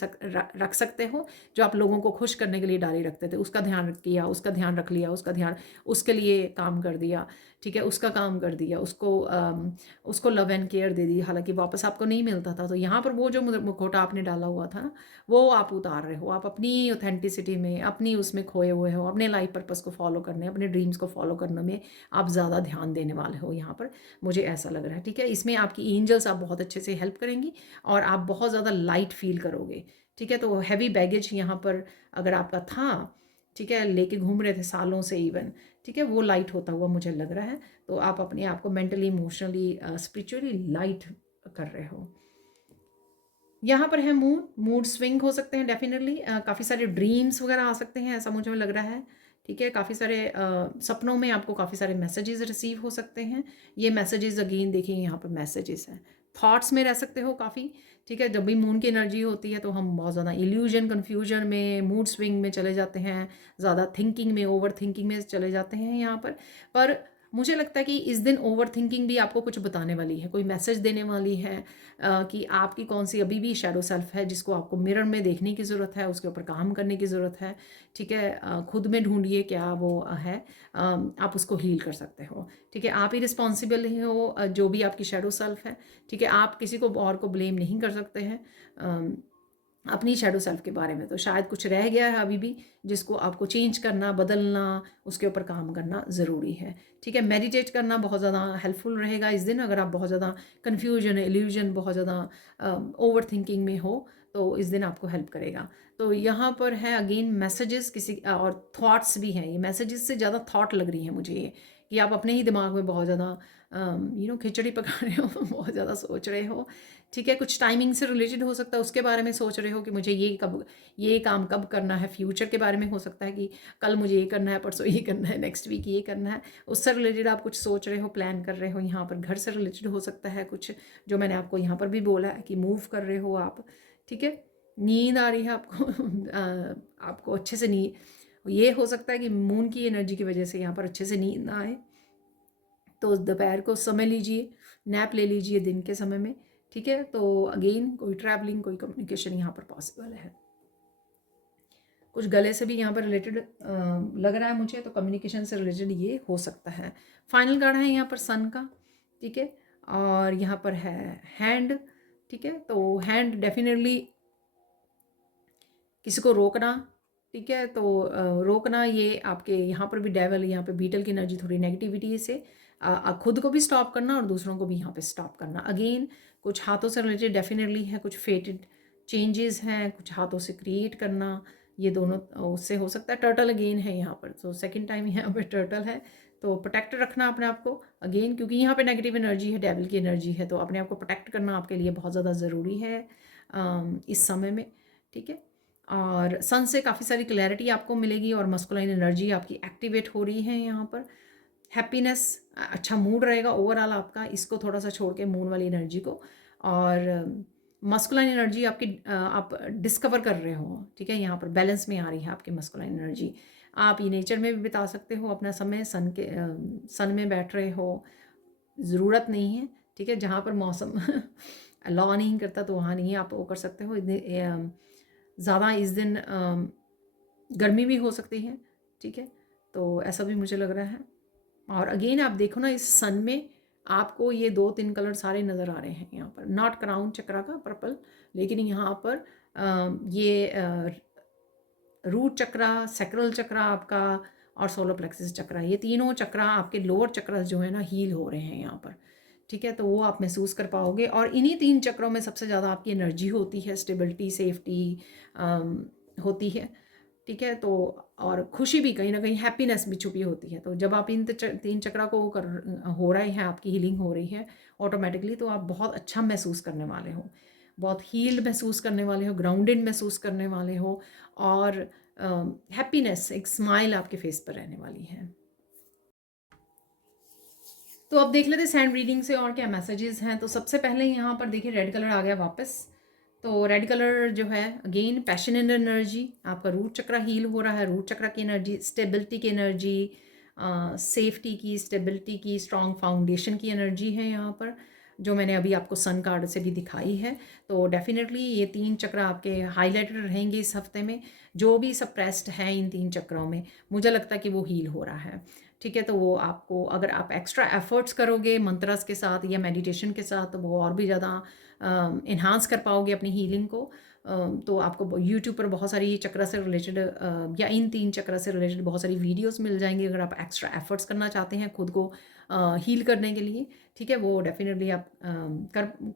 रख सकते हो, जो आप लोगों को खुश करने के लिए डाले रखते थे, उसका ध्यान किया, उसका ध्यान रख लिया, उसका ध्यान, उसके लिए काम कर दिया, ठीक है, उसका काम कर दिया, उसको लव एंड केयर दे दी, हालांकि वापस आपको नहीं मिलता था। तो यहाँ पर वो जो मुखौटा आपने डाला हुआ था ना, वो आप उतार रहे हो, आप अपनी ऑथेंटिसिटी में, अपनी उसमें खोए हुए हो, अपने लाइफ पर्पस को फॉलो करने, अपने ड्रीम्स को फॉलो करने में आप ज़्यादा ध्यान देने वाले हो यहाँ पर, मुझे ऐसा लग रहा है, ठीक है। इसमें आपकी एंजल्स आप बहुत अच्छे से हेल्प करेंगी, और आप बहुत ज़्यादा लाइट फील करोगे, ठीक है। तो हैवी बैगेज यहाँ पर अगर आपका था, ठीक है, लेके घूम रहे थे सालों से इवन, ठीक है, वो लाइट होता हुआ मुझे लग रहा है। तो आप अपने आप को मेंटली, इमोशनली, स्पिरिचुअली लाइट कर रहे हो। यहाँ पर है मूड स्विंग हो सकते हैं डेफिनेटली, काफ़ी सारे ड्रीम्स वगैरह आ सकते हैं, ऐसा मुझे लग रहा है, ठीक है। काफ़ी सारे सपनों में आपको काफ़ी सारे मैसेजेस रिसीव हो सकते हैं। ये मैसेजेस अगेन देखिए यहाँ पर मैसेजेस हैं, थॉट्स में रह सकते हो काफ़ी, ठीक है। जब भी मून की एनर्जी होती है तो हम बहुत ज़्यादा इल्यूजन, कन्फ्यूजन में, मूड स्विंग में चले जाते हैं, ज़्यादा थिंकिंग में, ओवर थिंकिंग में चले जाते हैं यहाँ पर मुझे लगता है कि इस दिन ओवर थिंकिंग भी आपको कुछ बताने वाली है, कोई मैसेज देने वाली है कि आपकी कौन सी अभी भी शैडो सेल्फ है, जिसको आपको मिरर में देखने की ज़रूरत है, उसके ऊपर काम करने की ज़रूरत है, ठीक है। खुद में ढूंढिए क्या वो है, आप उसको हील कर सकते हो, ठीक है। आप ही रिस्पॉन्सिबल हो, जो भी आपकी शैडो सेल्फ है, ठीक है। आप किसी को और को ब्लेम नहीं कर सकते हैं अपनी शैडो सेल्फ के बारे में। तो शायद कुछ रह गया है अभी भी, जिसको आपको चेंज करना, बदलना, उसके ऊपर काम करना ज़रूरी है, ठीक है। मेडिटेट करना बहुत ज़्यादा हेल्पफुल रहेगा इस दिन, अगर आप बहुत ज़्यादा कन्फ्यूजन, इल्यूजन, बहुत ज़्यादा ओवर थिंकिंग में हो तो इस दिन आपको हेल्प करेगा। तो यहाँ पर है अगेन मैसेजेस किसी, और थॉट्स भी हैं, ये मैसेजेस से ज़्यादा थॉट लग रही है मुझे ये, कि आप अपने ही दिमाग में बहुत ज़्यादा खिचड़ी पका रहे हो, बहुत ज़्यादा सोच रहे हो, ठीक है। कुछ टाइमिंग से रिलेटेड हो सकता है, उसके बारे में सोच रहे हो कि मुझे ये काम कब करना है, फ्यूचर के बारे में हो सकता है कि कल मुझे ये करना है, परसों ये करना है, नेक्स्ट वीक ये करना है, उससे रिलेटेड आप कुछ सोच रहे हो, प्लान कर रहे हो। यहाँ पर घर से रिलेटेड हो सकता है कुछ, जो मैंने आपको यहाँ पर भी बोला है कि मूव कर रहे हो आप, ठीक है। नींद आ रही है आपको आपको अच्छे से नींद, ये हो सकता है कि मून की एनर्जी की वजह से यहाँ पर अच्छे से नींद ना आए, तो दोपहर को समय लीजिए, नैप ले लीजिए दिन के समय में, ठीक है। तो अगेन कोई ट्रैवलिंग, कोई कम्युनिकेशन यहाँ पर पॉसिबल है, कुछ गले से भी यहाँ पर रिलेटेड लग रहा है मुझे, तो कम्युनिकेशन से रिलेटेड ये हो सकता है। फाइनल कार्ड है यहाँ पर सन का, ठीक है, और यहाँ पर है हैंड, ठीक है। तो हैंड डेफिनेटली किसी को रोकना, ठीक है। तो रोकना, ये आपके यहाँ पर भी डेवल, यहाँ पे बीटल की एनर्जी थोड़ी नेगेटिविटी से खुद को भी स्टॉप करना और दूसरों को भी यहाँ पे स्टॉप करना। अगेन कुछ हाथों से रिलेटेड डेफिनेटली है, कुछ फेटेड चेंजेस हैं, कुछ हाथों से क्रिएट करना, ये दोनों उससे हो सकता है। टर्टल अगेन है यहाँ पर, तो सेकेंड टाइम यहाँ पर टर्टल है, तो प्रोटेक्ट रखना अपने आप को अगेन, क्योंकि यहाँ पे नेगेटिव एनर्जी है, डेविल की एनर्जी है, तो अपने आप को प्रोटेक्ट करना आपके लिए बहुत ज़्यादा ज़रूरी है इस समय में, ठीक है। और सन से काफ़ी सारी क्लैरिटी आपको मिलेगी और मस्कुलाइन एनर्जी आपकी एक्टिवेट हो रही है यहाँ पर। हैप्पीनेस, अच्छा मूड रहेगा ओवरऑल आपका, इसको थोड़ा सा छोड़ के मून वाली एनर्जी को। और मस्कुलाइन एनर्जी आपकी आप डिस्कवर कर रहे हो, ठीक है, यहाँ पर बैलेंस में आ रही है आपकी मस्कुलाइन एनर्जी। आप ये नेचर में भी बिता सकते हो अपना समय, सन में बैठ रहे हो, ज़रूरत नहीं है, ठीक है, जहाँ पर मौसम अलाउ नहीं करता तो वहाँ नहीं आप वो कर सकते हो। ज़्यादा इस दिन गर्मी भी हो सकती है, ठीक है, तो ऐसा भी मुझे लग रहा है। और अगेन आप देखो ना, इस सन में आपको ये 2-3 कलर सारे नज़र आ रहे हैं यहाँ पर, नॉट क्राउन चक्रा का पर्पल, लेकिन यहाँ पर ये रूट चक्रा, सैक्रल चक्रा आपका और सोलर प्लेक्सस चक्रा, ये तीनों चक्रा आपके लोअर चक्रा जो है ना हील हो रहे हैं यहाँ पर, ठीक है, तो वो आप महसूस कर पाओगे। और इन्हीं 3 चक्रों में सबसे ज़्यादा आपकी एनर्जी होती है, स्टेबिलिटी, सेफ्टी होती है, ठीक है, तो और खुशी भी, कहीं ना कहीं हैप्पीनेस भी छुपी होती है। तो जब आप इन 3 चक्रा को हो रहे हैं, आपकी हीलिंग हो रही है ऑटोमेटिकली, तो आप बहुत अच्छा महसूस करने वाले हो, बहुत हील्ड महसूस करने वाले हो, ग्राउंडेड महसूस करने वाले हो, और हैप्पीनेस, एक स्माइल आपके फेस पर रहने वाली है। तो अब देख लेते हैं सैंड रीडिंग से और क्या मैसेजेस हैं। तो सबसे पहले यहाँ पर देखिए रेड कलर आ गया वापस। तो रेड कलर जो है अगेन पैशन एंड एनर्जी, आपका रूट चक्रा हील हो रहा है, रूट चक्रा की एनर्जी, स्टेबिलिटी की एनर्जी, सेफ्टी की, स्टेबिलिटी की, स्ट्रॉन्ग फाउंडेशन की एनर्जी है यहाँ पर, जो मैंने अभी आपको सन कार्ड से भी दिखाई है। तो डेफिनेटली ये 3 चक्र आपके हाईलाइटेड रहेंगे इस हफ्ते में। जो भी सप्रेस्ड है इन 3 चक्रों में, मुझे लगता है कि वो हील हो रहा है, ठीक है। तो वो आपको, अगर आप एक्स्ट्रा एफर्ट्स करोगे मंत्रस के साथ या मेडिटेशन के साथ, तो वो और भी ज़्यादा इन्हांस कर पाओगे अपनी हीलिंग को। तो आपको यूट्यूब पर बहुत सारी चक्र से रिलेटेड या इन 3 चक्र से रिलेटेड बहुत सारी वीडियोस मिल जाएंगी, अगर आप एक्स्ट्रा एफर्ट्स करना चाहते हैं खुद को हील करने के लिए, ठीक है, वो डेफिनेटली आप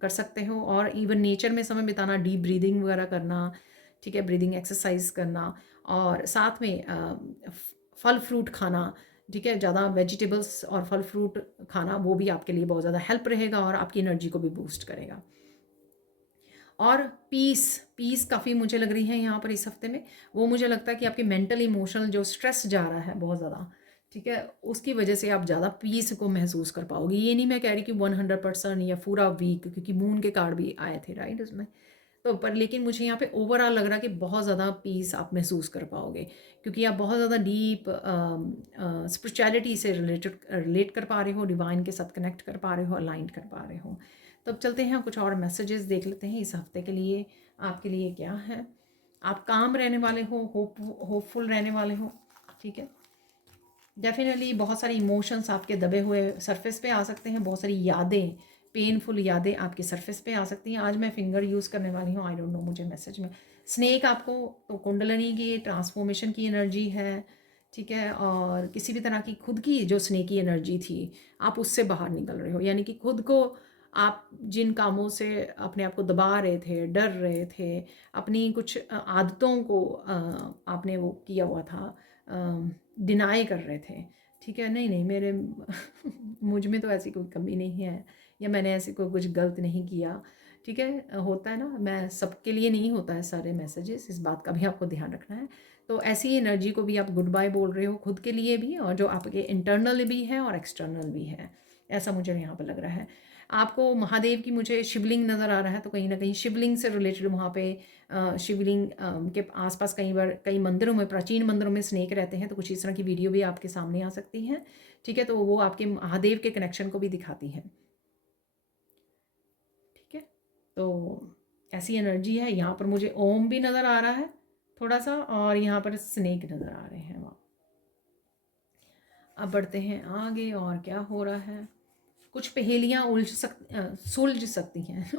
कर सकते हो। और इवन नेचर में समय बिताना, डीप ब्रीदिंग वगैरह करना, ठीक है, ब्रीदिंग एक्सरसाइज करना, और साथ में फल फ्रूट खाना, ठीक है, ज़्यादा वेजिटेबल्स और फल फ्रूट खाना, वो भी आपके लिए बहुत ज़्यादा हेल्प रहेगा और आपकी एनर्जी को भी बूस्ट करेगा। और पीस काफ़ी मुझे लग रही है यहाँ पर इस हफ्ते में। वो मुझे लगता है कि आपके मेंटल इमोशनल जो स्ट्रेस जा रहा है बहुत ज़्यादा, ठीक है, उसकी वजह से आप ज़्यादा पीस को महसूस कर पाओगे। ये नहीं मैं कह रही कि 100% या पूरा वीक, क्योंकि मून के कार्ड भी आए थे राइट उसमें, तो पर लेकिन मुझे यहाँ पे ओवरऑल लग रहा है कि बहुत ज़्यादा पीस आप महसूस कर पाओगे, क्योंकि आप बहुत ज़्यादा डीप स्पिरिचुअलिटी से रिलेट कर पा रहे हो, डिवाइन के साथ कनेक्ट कर पा रहे हो, अलाइन कर पा रहे हो। तो अब चलते हैं कुछ और मैसेजेस देख लेते हैं इस हफ्ते के लिए आपके लिए क्या है। आप काम रहने वाले हो, होपफुल रहने वाले हो, ठीक है। डेफिनेटली बहुत सारी इमोशंस आपके दबे हुए सरफेस पे आ सकते हैं, बहुत सारी यादें, पेनफुल यादें आपके सरफेस पे आ सकती हैं। आज मैं फिंगर यूज़ करने वाली हूँ, आई डोंट नो, मुझे मैसेज में स्नेक आपको, तो कुंडलनी की ट्रांसफॉर्मेशन की एनर्जी है, ठीक है, और किसी भी तरह की खुद की जो स्नेकी एनर्जी थी, आप उससे बाहर निकल रहे हो, यानी कि खुद को आप जिन कामों से अपने आप को दबा रहे थे, डर रहे थे, अपनी कुछ आदतों को आपने वो किया हुआ था, डिनाई कर रहे थे, ठीक है, नहीं नहीं मेरे मुझ में तो ऐसी कोई कमी नहीं है, या मैंने ऐसे कोई कुछ गलत नहीं किया, ठीक है, होता है ना, मैं सबके लिए नहीं होता है सारे मैसेजेस, इस बात का भी आपको ध्यान रखना है। तो ऐसी एनर्जी को भी आप गुड बाय बोल रहे हो खुद के लिए भी, और जो आपके इंटरनल भी है और एक्सटर्नल भी है, ऐसा मुझे यहाँ पर लग रहा है। आपको महादेव की मुझे शिवलिंग नज़र आ रहा है, तो कहीं ना कहीं शिवलिंग से रिलेटेड वहाँ पे शिवलिंग के आसपास कई बार कई मंदिरों में, प्राचीन मंदिरों में स्नेक रहते हैं, तो कुछ इस तरह की वीडियो भी आपके सामने आ सकती है, ठीक है, तो वो आपके महादेव के कनेक्शन को भी दिखाती है, ठीक है। तो ऐसी एनर्जी है यहाँ पर, मुझे ओम भी नज़र आ रहा है थोड़ा सा, और यहाँ पर स्नेक नज़र आ रहे हैं वहाँ। अब बढ़ते हैं आगे, और क्या हो रहा है। कुछ पहेलियाँ सुलझ सकती हैं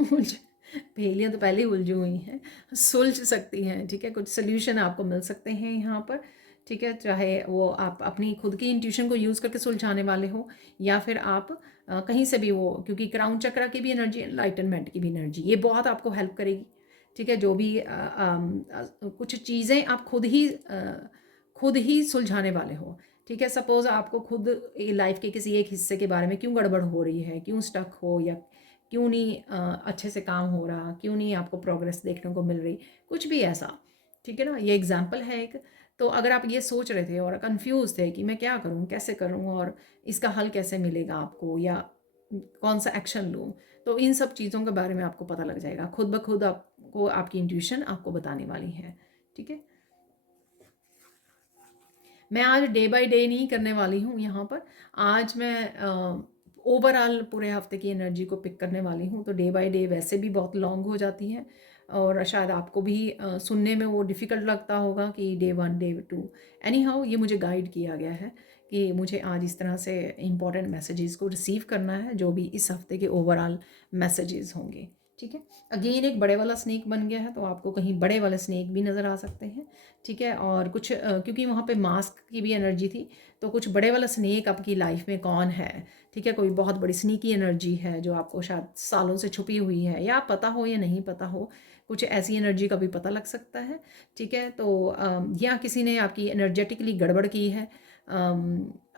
पहेलियाँ तो पहले ही उलझी हुई हैं, सुलझ सकती हैं, ठीक है, कुछ सोल्यूशन आपको मिल सकते हैं यहाँ पर, ठीक है, चाहे वो आप अपनी खुद की इंट्यूशन को यूज़ करके सुलझाने वाले हो, या फिर आप कहीं से भी वो, क्योंकि क्राउन चक्र की भी एनर्जी, एनलाइटनमेंट की भी एनर्जी, ये बहुत आपको हेल्प करेगी, ठीक है। जो भी कुछ चीज़ें आप खुद ही सुलझाने वाले हो, ठीक है। सपोज़ आपको खुद लाइफ के किसी एक हिस्से के बारे में क्यों गड़बड़ हो रही है, क्यों स्टक हो, या क्यों नहीं अच्छे से काम हो रहा, क्यों नहीं आपको प्रोग्रेस देखने को मिल रही, कुछ भी ऐसा, ठीक है ना, ये एग्जाम्पल है एक। तो अगर आप ये सोच रहे थे और कंफ्यूज थे कि मैं क्या करूँ, कैसे करूँ और इसका हल कैसे मिलेगा आपको, या कौन सा एक्शन लूँ, तो इन सब चीज़ों के बारे में आपको पता लग जाएगा खुद ब खुद। आपको आपकी इंट्यूशन आपको बताने वाली है। ठीक है, मैं आज डे बाय डे नहीं करने वाली हूँ यहाँ पर। आज मैं ओवरऑल पूरे हफ्ते की एनर्जी को पिक करने वाली हूँ। तो डे बाय डे वैसे भी बहुत लॉन्ग हो जाती है और शायद आपको भी सुनने में वो डिफ़िकल्ट लगता होगा कि डे 1 डे 2। एनी हाउ ये मुझे गाइड किया गया है कि मुझे आज इस तरह से इम्पॉर्टेंट मैसेजेस को रिसीव करना है, जो भी इस हफ्ते के ओवरऑल मैसेजेस होंगे। ठीक है, अगेन एक बड़े वाला स्नेक बन गया है, तो आपको कहीं बड़े वाले स्नेक भी नज़र आ सकते हैं। ठीक है, और कुछ क्योंकि वहाँ पे मास्क की भी एनर्जी थी, तो कुछ बड़े वाला स्नेक आपकी लाइफ में कौन है। ठीक है, कोई बहुत बड़ी स्नीकी एनर्जी है जो आपको शायद सालों से छुपी हुई है, या पता हो या नहीं पता हो, कुछ ऐसी एनर्जी का भी पता लग सकता है। ठीक है, तो या किसी ने आपकी एनर्जेटिकली गड़बड़ की है,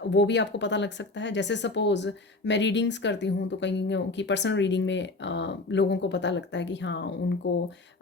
वो भी आपको पता लग सकता है। जैसे सपोज़ मैं रीडिंग्स करती हूँ, तो कहीं की पर्सनल रीडिंग में लोगों को पता लगता है कि हाँ, उनको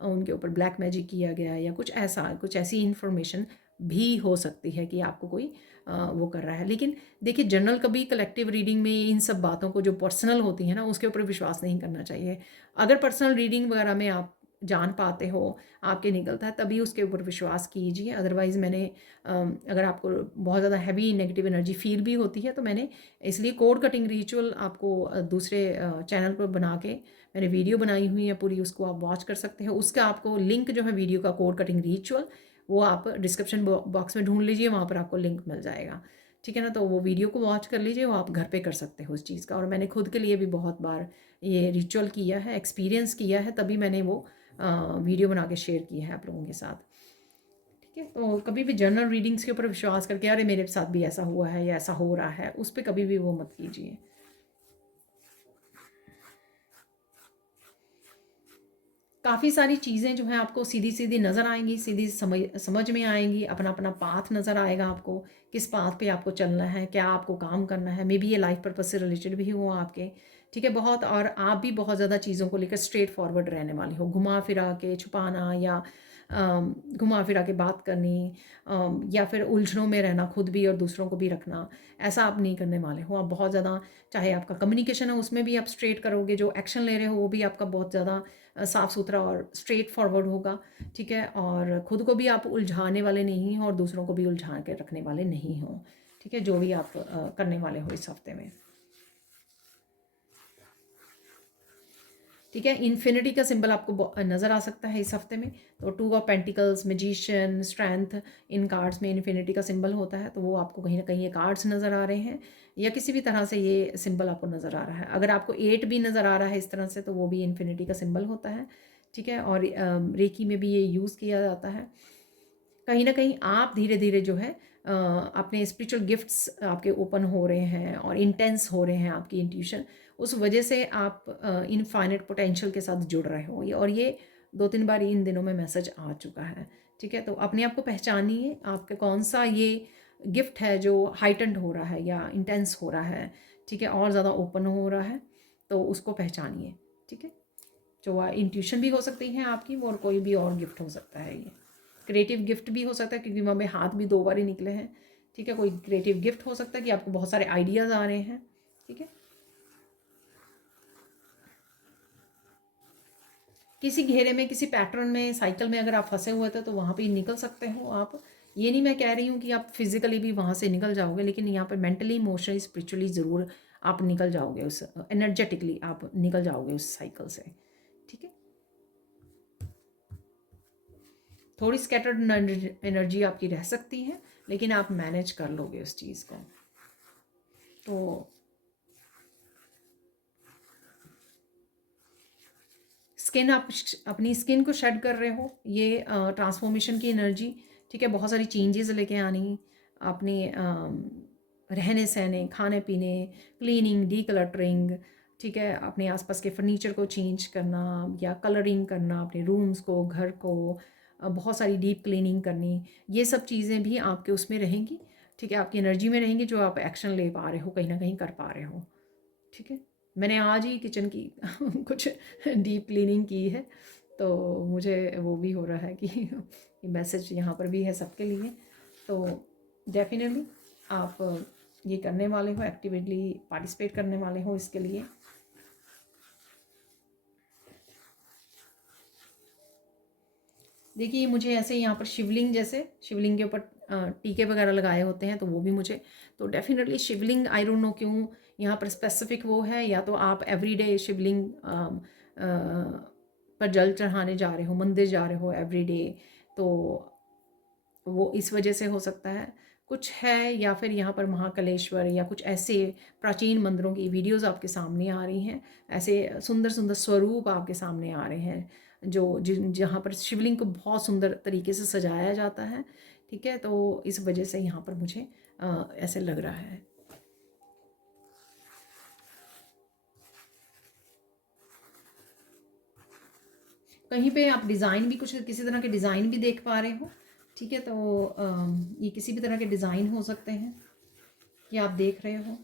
उनके ऊपर ब्लैक मैजिक किया गया है, या कुछ ऐसा, कुछ ऐसी इन्फॉर्मेशन भी हो सकती है कि आपको कोई वो कर रहा है। लेकिन देखिए, जनरल कभी कलेक्टिव रीडिंग में इन सब बातों को जो पर्सनल होती है ना, उसके ऊपर विश्वास नहीं करना चाहिए। अगर पर्सनल रीडिंग वगैरह में आप जान पाते हो, आपके निकलता है, तभी उसके ऊपर विश्वास कीजिए। अदरवाइज़ मैंने अगर आपको बहुत ज़्यादा हैवी नेगेटिव एनर्जी फील भी होती है, तो मैंने इसलिए कोड कटिंग रिचुअल आपको दूसरे चैनल पर बना के मैंने वीडियो बनाई हुई है पूरी, उसको आप वॉच कर सकते हो। उसका आपको लिंक जो है वीडियो का, कोड कटिंग रिचुअल, वो आप डिस्क्रिप्शन बॉक्स में ढूंढ लीजिए, वहाँ पर आपको लिंक मिल जाएगा। ठीक है ना, तो वो वीडियो को वॉच कर लीजिए, वो आप घर पे कर सकते हो उस चीज़ का। और मैंने खुद के लिए भी बहुत बार ये रिचुअल किया है, एक्सपीरियंस किया है, तभी मैंने वो वीडियो बना के शेयर किया है आप लोगों के साथ। ठीक है, तो कभी भी जर्नल रीडिंग्स के ऊपर विश्वास करके अरे मेरे साथ भी ऐसा हुआ है या ऐसा हो रहा है, उस पर कभी भी वो मत कीजिए। काफ़ी सारी चीज़ें जो हैं आपको सीधी सीधी नज़र आएंगी, सीधी समझ में आएंगी, अपना अपना पाथ नज़र आएगा आपको, किस पाथ पे आपको चलना है, क्या आपको काम करना है। मे बी ये लाइफ पर्पज से रिलेटेड भी हो आपके। ठीक है, बहुत, और आप भी बहुत ज़्यादा चीज़ों को लेकर स्ट्रेट फॉरवर्ड रहने वाली हो, घुमा फिरा के छुपाना या घुमा फिरा के बात करनी, या फिर उलझनों में रहना, खुद भी और दूसरों को भी रखना, ऐसा आप नहीं करने वाले हो। आप बहुत ज़्यादा, चाहे आपका कम्युनिकेशन है उसमें भी आप स्ट्रेट करोगे, जो एक्शन ले रहे हो वो भी आपका बहुत ज़्यादा साफ़ सुथरा और स्ट्रेट फॉरवर्ड होगा। ठीक है, और ख़ुद को भी आप उलझाने वाले नहीं हो और दूसरों को भी उलझा के रखने वाले नहीं हो। ठीक है, जो भी आप करने वाले हो इस हफ्ते में। ठीक है, इन्फिनिटी का सिंबल आपको नज़र आ सकता है इस हफ्ते में। तो 2 of pentacles, magician, strength, in cards में इन्फिनिटी का सिंबल होता है। तो वो आपको कहीं ना कहीं ये कार्ड्स नज़र आ रहे हैं, या किसी भी तरह से ये सिंबल आपको नज़र आ रहा है। अगर आपको 8 भी नज़र आ रहा है इस तरह से, तो वो भी इन्फिनिटी का सिंबल होता है। ठीक है, और रेकी में भी ये यूज़ किया जाता है। कहीं ना कहीं आप धीरे धीरे जो है अपने स्पिरिचुअल गिफ्ट्स आपके ओपन हो रहे हैं और इंटेंस हो रहे हैं आपकी इंट्यूशन। उस वजह से आप इनफाइनाइट पोटेंशियल के साथ जुड़ रहे हो, और ये 2-3 बार इन दिनों में मैसेज आ चुका है। ठीक है, तो अपने आप को पहचानिए, आपका कौन सा ये गिफ्ट है जो हाइटेंड हो रहा है या इंटेंस हो रहा है। ठीक है, और ज़्यादा ओपन हो रहा है, तो उसको पहचानिए। ठीक है, जो इंट्यूशन भी हो सकती है आपकी, और कोई भी और गिफ्ट हो सकता है। ये क्रिएटिव गिफ्ट भी हो सकता है, क्योंकि वहाँ में हाथ भी 2 बार ही निकले हैं। ठीक है, कोई क्रिएटिव गिफ्ट हो सकता है कि आपको बहुत सारे आइडियाज़ आ रहे हैं। ठीक है, किसी घेरे में, किसी पैटर्न में, साइकिल में अगर आप फंसे हुए थे, तो वहाँ पे निकल सकते हो आप। ये नहीं मैं कह रही हूँ कि आप फिजिकली भी वहाँ से निकल जाओगे, लेकिन यहाँ पर मेंटली, इमोशनली, स्पिरिचुअली ज़रूर आप निकल जाओगे, उस एनर्जेटिकली आप निकल जाओगे उस साइकिल से। ठीक है, थोड़ी स्कैटर्ड एनर्जी आपकी रह सकती है, लेकिन आप मैनेज कर लोगे उस चीज़ को। तो स्किन, आप अपनी स्किन को शेड कर रहे हो, ये ट्रांसफॉर्मेशन की एनर्जी। ठीक है, बहुत सारी चेंजेस लेके आनी अपने रहने सहने, खाने पीने, क्लीनिंग, डीक्लटरिंग। ठीक है, अपने आसपास के फर्नीचर को चेंज करना या कलरिंग करना, अपने रूम्स को, घर को, बहुत सारी डीप क्लीनिंग करनी। ये सब चीज़ें भी आपके उसमें रहेंगी। ठीक है, आपकी एनर्जी में रहेंगी, जो आप एक्शन ले पा रहे हो, कहीं ना कहीं कर पा रहे हो। ठीक है, मैंने आज ही किचन की कुछ डीप क्लीनिंग की है, तो मुझे वो भी हो रहा है कि ये मैसेज यहाँ पर भी है सबके लिए। तो डेफिनेटली आप ये करने वाले हो, एक्टिवली पार्टिसिपेट करने वाले हो इसके लिए। देखिए मुझे ऐसे यहाँ पर शिवलिंग, जैसे शिवलिंग के ऊपर टीके वगैरह लगाए होते हैं, तो वो भी मुझे, तो definitely Shivling, I don't know क्यों यहाँ पर स्पेसिफिक वो है, या तो आप एवरीडे शिवलिंग पर जल चढ़ाने जा रहे हो, मंदिर जा रहे हो एवरीडे, तो वो इस वजह से हो सकता है कुछ है। या फिर यहाँ पर महाकालेश्वर या कुछ ऐसे प्राचीन मंदिरों की वीडियोस आपके सामने आ रही हैं, ऐसे सुंदर सुंदर स्वरूप आपके सामने आ रहे हैं जो जहाँ पर शिवलिंग को बहुत सुंदर तरीके से सजाया जाता है। ठीक है, तो इस वजह से यहाँ पर मुझे ऐसे लग रहा है। कहीं पे आप डिज़ाइन भी, कुछ किसी तरह के डिज़ाइन भी देख पा रहे हो। ठीक है, तो ये किसी भी तरह के डिज़ाइन हो सकते हैं कि आप देख रहे हो।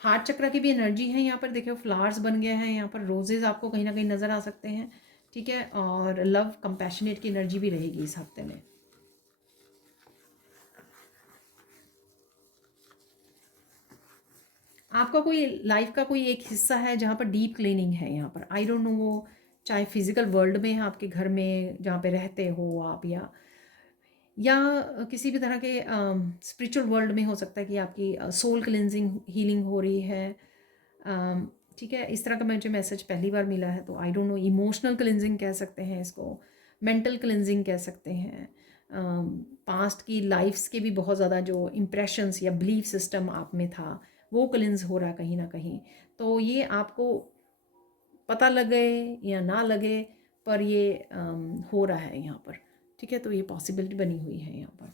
हार्ट चक्र की भी एनर्जी है यहाँ पर, देखो फ्लावर्स बन गए हैं यहाँ पर, रोजेज आपको कहीं ना कहीं नज़र आ सकते हैं। ठीक है, और लव कंपैशनेट की एनर्जी भी रहेगी इस हफ्ते में। आपका कोई लाइफ का कोई एक हिस्सा है जहाँ पर डीप क्लीनिंग है यहाँ पर, आई डोंट नो, वो चाहे फिजिकल वर्ल्ड में है, आपके घर में जहाँ पे रहते हो आप, या किसी भी तरह के स्पिरिचुअल वर्ल्ड में हो सकता है कि आपकी सोल क्लिनजिंग हीलिंग हो रही है। ठीक है, इस तरह का मुझे मैसेज पहली बार मिला है, तो I don't know, emotional cleansing कह सकते हैं इसको, मेंटल क्लिनजिंग कह सकते हैं। पास्ट की लाइफ्स के भी बहुत ज़्यादा जो इम्प्रेशंस या बिलीफ सिस्टम आप में था, वो क्लिनज हो रहा है कहीं ना कहीं। तो ये आपको पता लगे या ना लगे, पर ये हो रहा है यहाँ पर। ठीक है, तो ये पॉसिबिलिटी बनी हुई है यहाँ पर।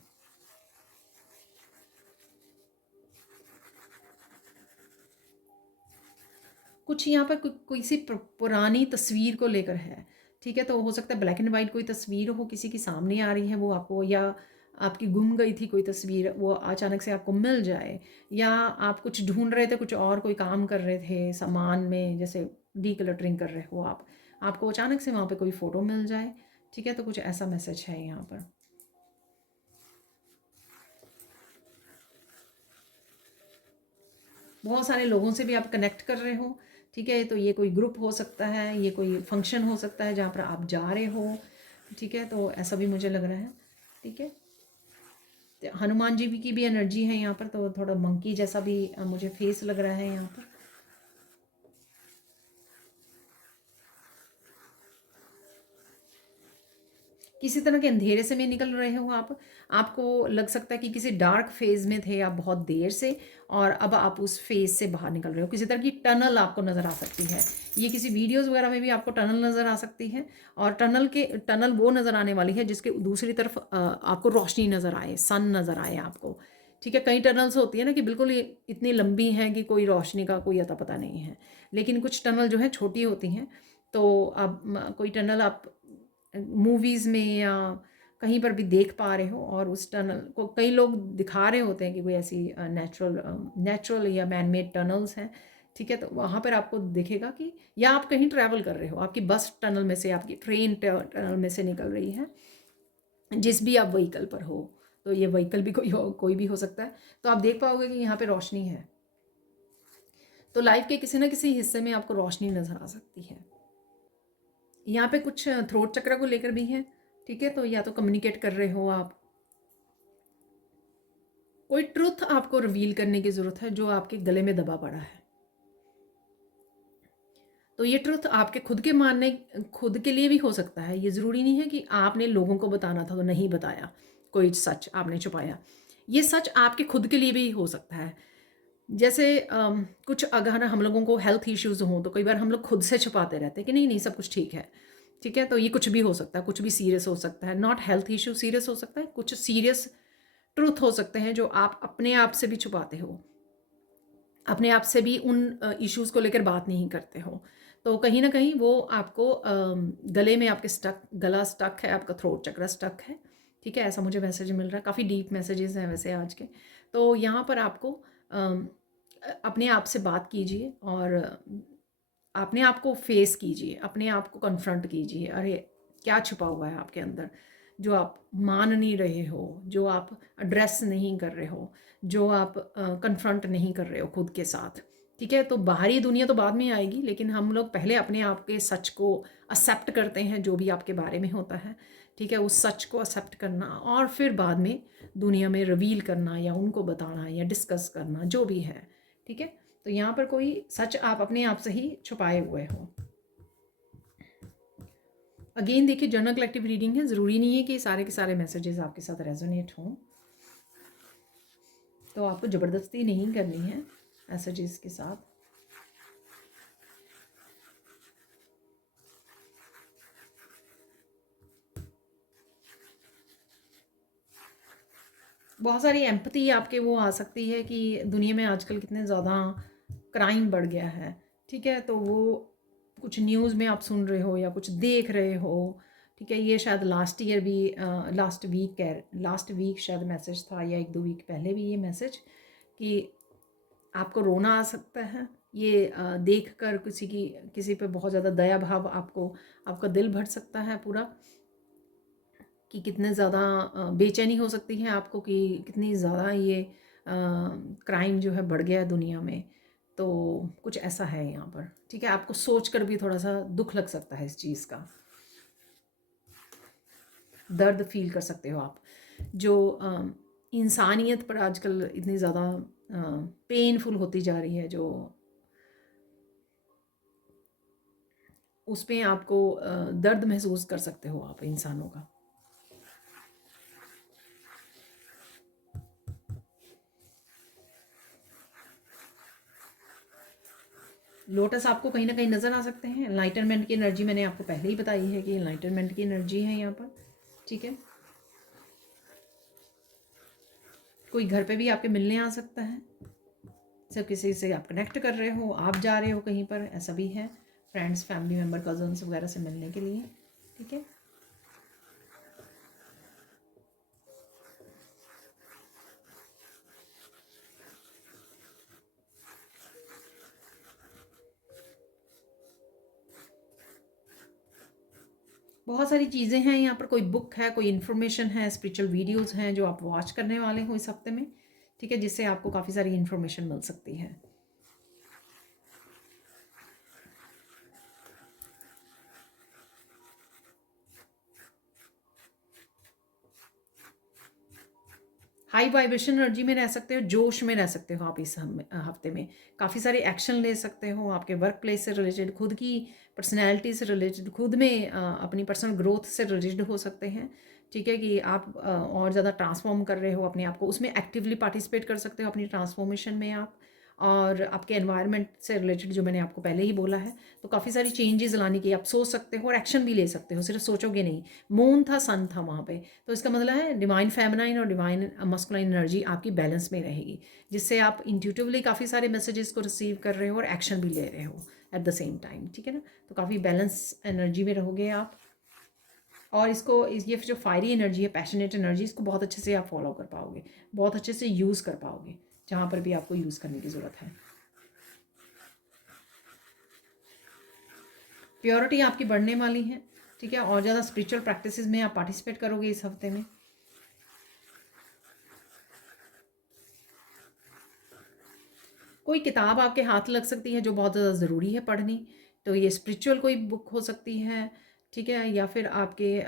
कुछ यहाँ पर कोई सी पुरानी तस्वीर को लेकर है। ठीक है, तो हो सकता है ब्लैक एंड वाइट कोई तस्वीर हो, किसी की सामने आ रही है वो आपको, या आपकी गुम गई थी कोई तस्वीर, वो अचानक से आपको मिल जाए, या आप कुछ ढूंढ रहे थे, कुछ और कोई काम कर रहे थे सामान में, जैसे डीक्लटरिंग कर रहे हो आप, आपको अचानक से वहाँ पे कोई फ़ोटो मिल जाए। ठीक है, तो कुछ ऐसा मैसेज है यहाँ पर। बहुत सारे लोगों से भी आप कनेक्ट कर रहे हो। ठीक है, तो ये कोई ग्रुप हो सकता है, ये कोई फंक्शन हो सकता है जहाँ पर आप जा रहे हो। ठीक है, तो ऐसा भी मुझे लग रहा है। ठीक है, तो हनुमान जी की भी एनर्जी है यहाँ पर, तो थोड़ा मंकी जैसा भी मुझे फेस लग रहा है यहाँ पर। किसी तरह के अंधेरे से में निकल रहे हो आप, आपको लग सकता है कि किसी डार्क फेज में थे आप बहुत देर से, और अब आप उस फेज से बाहर निकल रहे हो। किसी तरह की टनल आपको नज़र आ सकती है, ये किसी वीडियोस वगैरह में भी आपको टनल नज़र आ सकती है, और टनल वो नज़र आने वाली है जिसके दूसरी तरफ आपको रोशनी नज़र आए, सन नज़र आए आपको। ठीक है, कई टनल्स होती है ना कि बिल्कुल ये इतनी लंबी हैं कि कोई रोशनी का कोई अता पता नहीं है, लेकिन कुछ टनल जो है छोटी होती हैं। तो अब कोई टनल आप मूवीज़ में या कहीं पर भी देख पा रहे हो, और उस टनल को कई लोग दिखा रहे होते हैं कि कोई ऐसी नेचुरल या मैन मेड टनल्स हैं। ठीक है, तो वहाँ पर आपको दिखेगा कि, या आप कहीं ट्रैवल कर रहे हो, आपकी बस टनल में से, आपकी ट्रेन टनल में से निकल रही है, जिस भी आप व्हीकल पर हो, तो ये व्हीकल भी कोई भी हो सकता है, तो आप देख पाओगे कि यहाँ पे रोशनी है। तो लाइफ के किसी ना किसी हिस्से में आपको रोशनी नज़र आ सकती है। यहाँ पे कुछ थ्रोट चक्र को लेकर भी है। ठीक है, तो या तो कम्युनिकेट कर रहे हो आप, कोई ट्रुथ आपको रिवील करने की ज़रूरत है जो आपके गले में दबा पड़ा है। तो ये ट्रुथ आपके खुद के मानने, खुद के लिए भी हो सकता है, ये ज़रूरी नहीं है कि आपने लोगों को बताना था तो नहीं बताया, कोई सच आपने छुपाया। ये सच आपके खुद के लिए भी हो सकता है। जैसे कुछ अगर हम लोगों को हेल्थ इश्यूज़ हों, तो कई बार हम लोग खुद से छुपाते रहते हैं कि नहीं नहीं सब कुछ ठीक है। ठीक है, तो ये कुछ भी हो सकता है, कुछ भी सीरियस हो सकता है, नॉट हेल्थ इशू सीरियस हो सकता है, कुछ सीरियस ट्रुथ हो सकते हैं जो आप अपने आप से भी छुपाते हो, अपने आप से भी उन इश्यूज़ को लेकर बात नहीं करते हो। तो कहीं ना कहीं वो आपको गले में आपके गला स्टक है, आपका थ्रोट चक्र स्टक है। ठीक है, ऐसा मुझे मैसेज मिल रहा है, काफ़ी डीप मैसेजेस हैं वैसे आज के। तो यहाँ पर आपको अपने आप से बात कीजिए, और अपने आप को फेस कीजिए, अपने आप को कन्फ्रंट कीजिए। अरे क्या छुपा हुआ है आपके अंदर जो आप मान नहीं रहे हो, जो आप एड्रेस नहीं कर रहे हो, जो आप कन्फ्रंट नहीं कर रहे हो खुद के साथ। ठीक है, तो बाहरी दुनिया तो बाद में आएगी, लेकिन हम लोग पहले अपने आप के सच को एक्सेप्ट करते हैं जो भी आपके बारे में होता है। ठीक है, उस सच को एक्सेप्ट करना और फिर बाद में दुनिया में रिवील करना या उनको बताना या डिस्कस करना जो भी है। ठीक है, तो यहाँ पर कोई सच आप अपने आप से ही छुपाए हुए हो। अगेन देखिए, जनरल कलेक्टिव रीडिंग है, ज़रूरी नहीं है कि सारे के सारे मैसेजेस आपके साथ रेजोनेट हों, तो आपको ज़बरदस्ती नहीं करनी है मैसेजेस के साथ। बहुत सारी एम्पैथी आपके वो आ सकती है कि दुनिया में आजकल कितने ज़्यादा क्राइम बढ़ गया है। ठीक है, तो वो कुछ न्यूज़ में आप सुन रहे हो या कुछ देख रहे हो। ठीक है, ये शायद लास्ट ईयर भी लास्ट वीक शायद मैसेज था या 1-2 वीक पहले भी ये मैसेज कि आपको रोना आ सकता है ये देख कर, किसी पे बहुत ज़्यादा दया भाव आपका दिल भर सकता है पूरा, कि कितने ज़्यादा बेचैनी हो सकती है आपको कि कितनी ज़्यादा ये क्राइम जो है बढ़ गया है दुनिया में। तो कुछ ऐसा है यहाँ पर। ठीक है, आपको सोच कर भी थोड़ा सा दुख लग सकता है इस चीज़ का, दर्द फील कर सकते हो आप, जो इंसानियत पर आजकल इतनी ज़्यादा पेनफुल होती जा रही है, जो उसमें आपको दर्द महसूस कर सकते हो आप इंसानों का। लोटस आपको कहीं ना कहीं नज़र आ सकते हैं। एनलाइटनमेंट की एनर्जी मैंने आपको पहले ही बताई है कि एनलाइटनमेंट की एनर्जी है यहाँ पर। ठीक है, कोई घर पे भी आपके मिलने आ सकता है, सब किसी से आप कनेक्ट कर रहे हो, आप जा रहे हो कहीं पर, ऐसा भी है, फ्रेंड्स, फैमिली मेम्बर, कजन्स वगैरह से मिलने के लिए। ठीक है, बहुत सारी चीज़ें हैं यहाँ पर, कोई बुक है, कोई इन्फॉर्मेशन है, स्पिरिचुअल वीडियोज़ हैं जो आप वॉच करने वाले हो इस हफ्ते में। ठीक है, जिससे आपको काफ़ी सारी इन्फॉर्मेशन मिल सकती है। हाई वाइब्रेशन एनर्जी में रह सकते हो, जोश में रह सकते हो आप इस हफ्ते में। काफ़ी सारे एक्शन ले सकते हो आपके वर्क प्लेस से रिलेटेड, खुद की पर्सनैलिटी से रिलेटेड, खुद में अपनी पर्सनल ग्रोथ से रिलेटेड हो सकते हैं। ठीक है, कि आप और ज़्यादा ट्रांसफॉर्म कर रहे हो अपने आप को, उसमें एक्टिवली पार्टिसिपेट कर सकते हो अपनी ट्रांसफॉर्मेशन में आप। और आपके एनवायरनमेंट से रिलेटेड जो मैंने आपको पहले ही बोला है, तो काफ़ी सारी चेंजेस लाने की आप सोच सकते हो और एक्शन भी ले सकते हो, सिर्फ सोचोगे नहीं। मून था, सन था वहाँ पे, तो इसका मतलब है डिवाइन फेमिनाइन और डिवाइन मस्कुलाइन एनर्जी आपकी बैलेंस में रहेगी, जिससे आप इंट्यूटिवली काफ़ी सारे मैसेजेस को रिसीव कर रहे हो और एक्शन भी ले रहे हो एट द सेम टाइम। ठीक है ना, तो काफ़ी बैलेंस एनर्जी में रहोगे आप। और ये जो फायरी एनर्जी है, पैशनेट एनर्जी, इसको बहुत अच्छे से आप फॉलो कर पाओगे, बहुत अच्छे से यूज़ कर पाओगे जहाँ पर भी आपको यूज़ करने की ज़रूरत है। प्योरिटी आपकी बढ़ने वाली है। ठीक है, और ज़्यादा स्पिरिचुअल प्रैक्टिसेस में आप पार्टिसिपेट करोगे इस हफ्ते में। कोई किताब आपके हाथ लग सकती है जो बहुत ज़्यादा ज़रूरी है पढ़नी, तो ये स्पिरिचुअल कोई बुक हो सकती है। ठीक है, या फिर आपके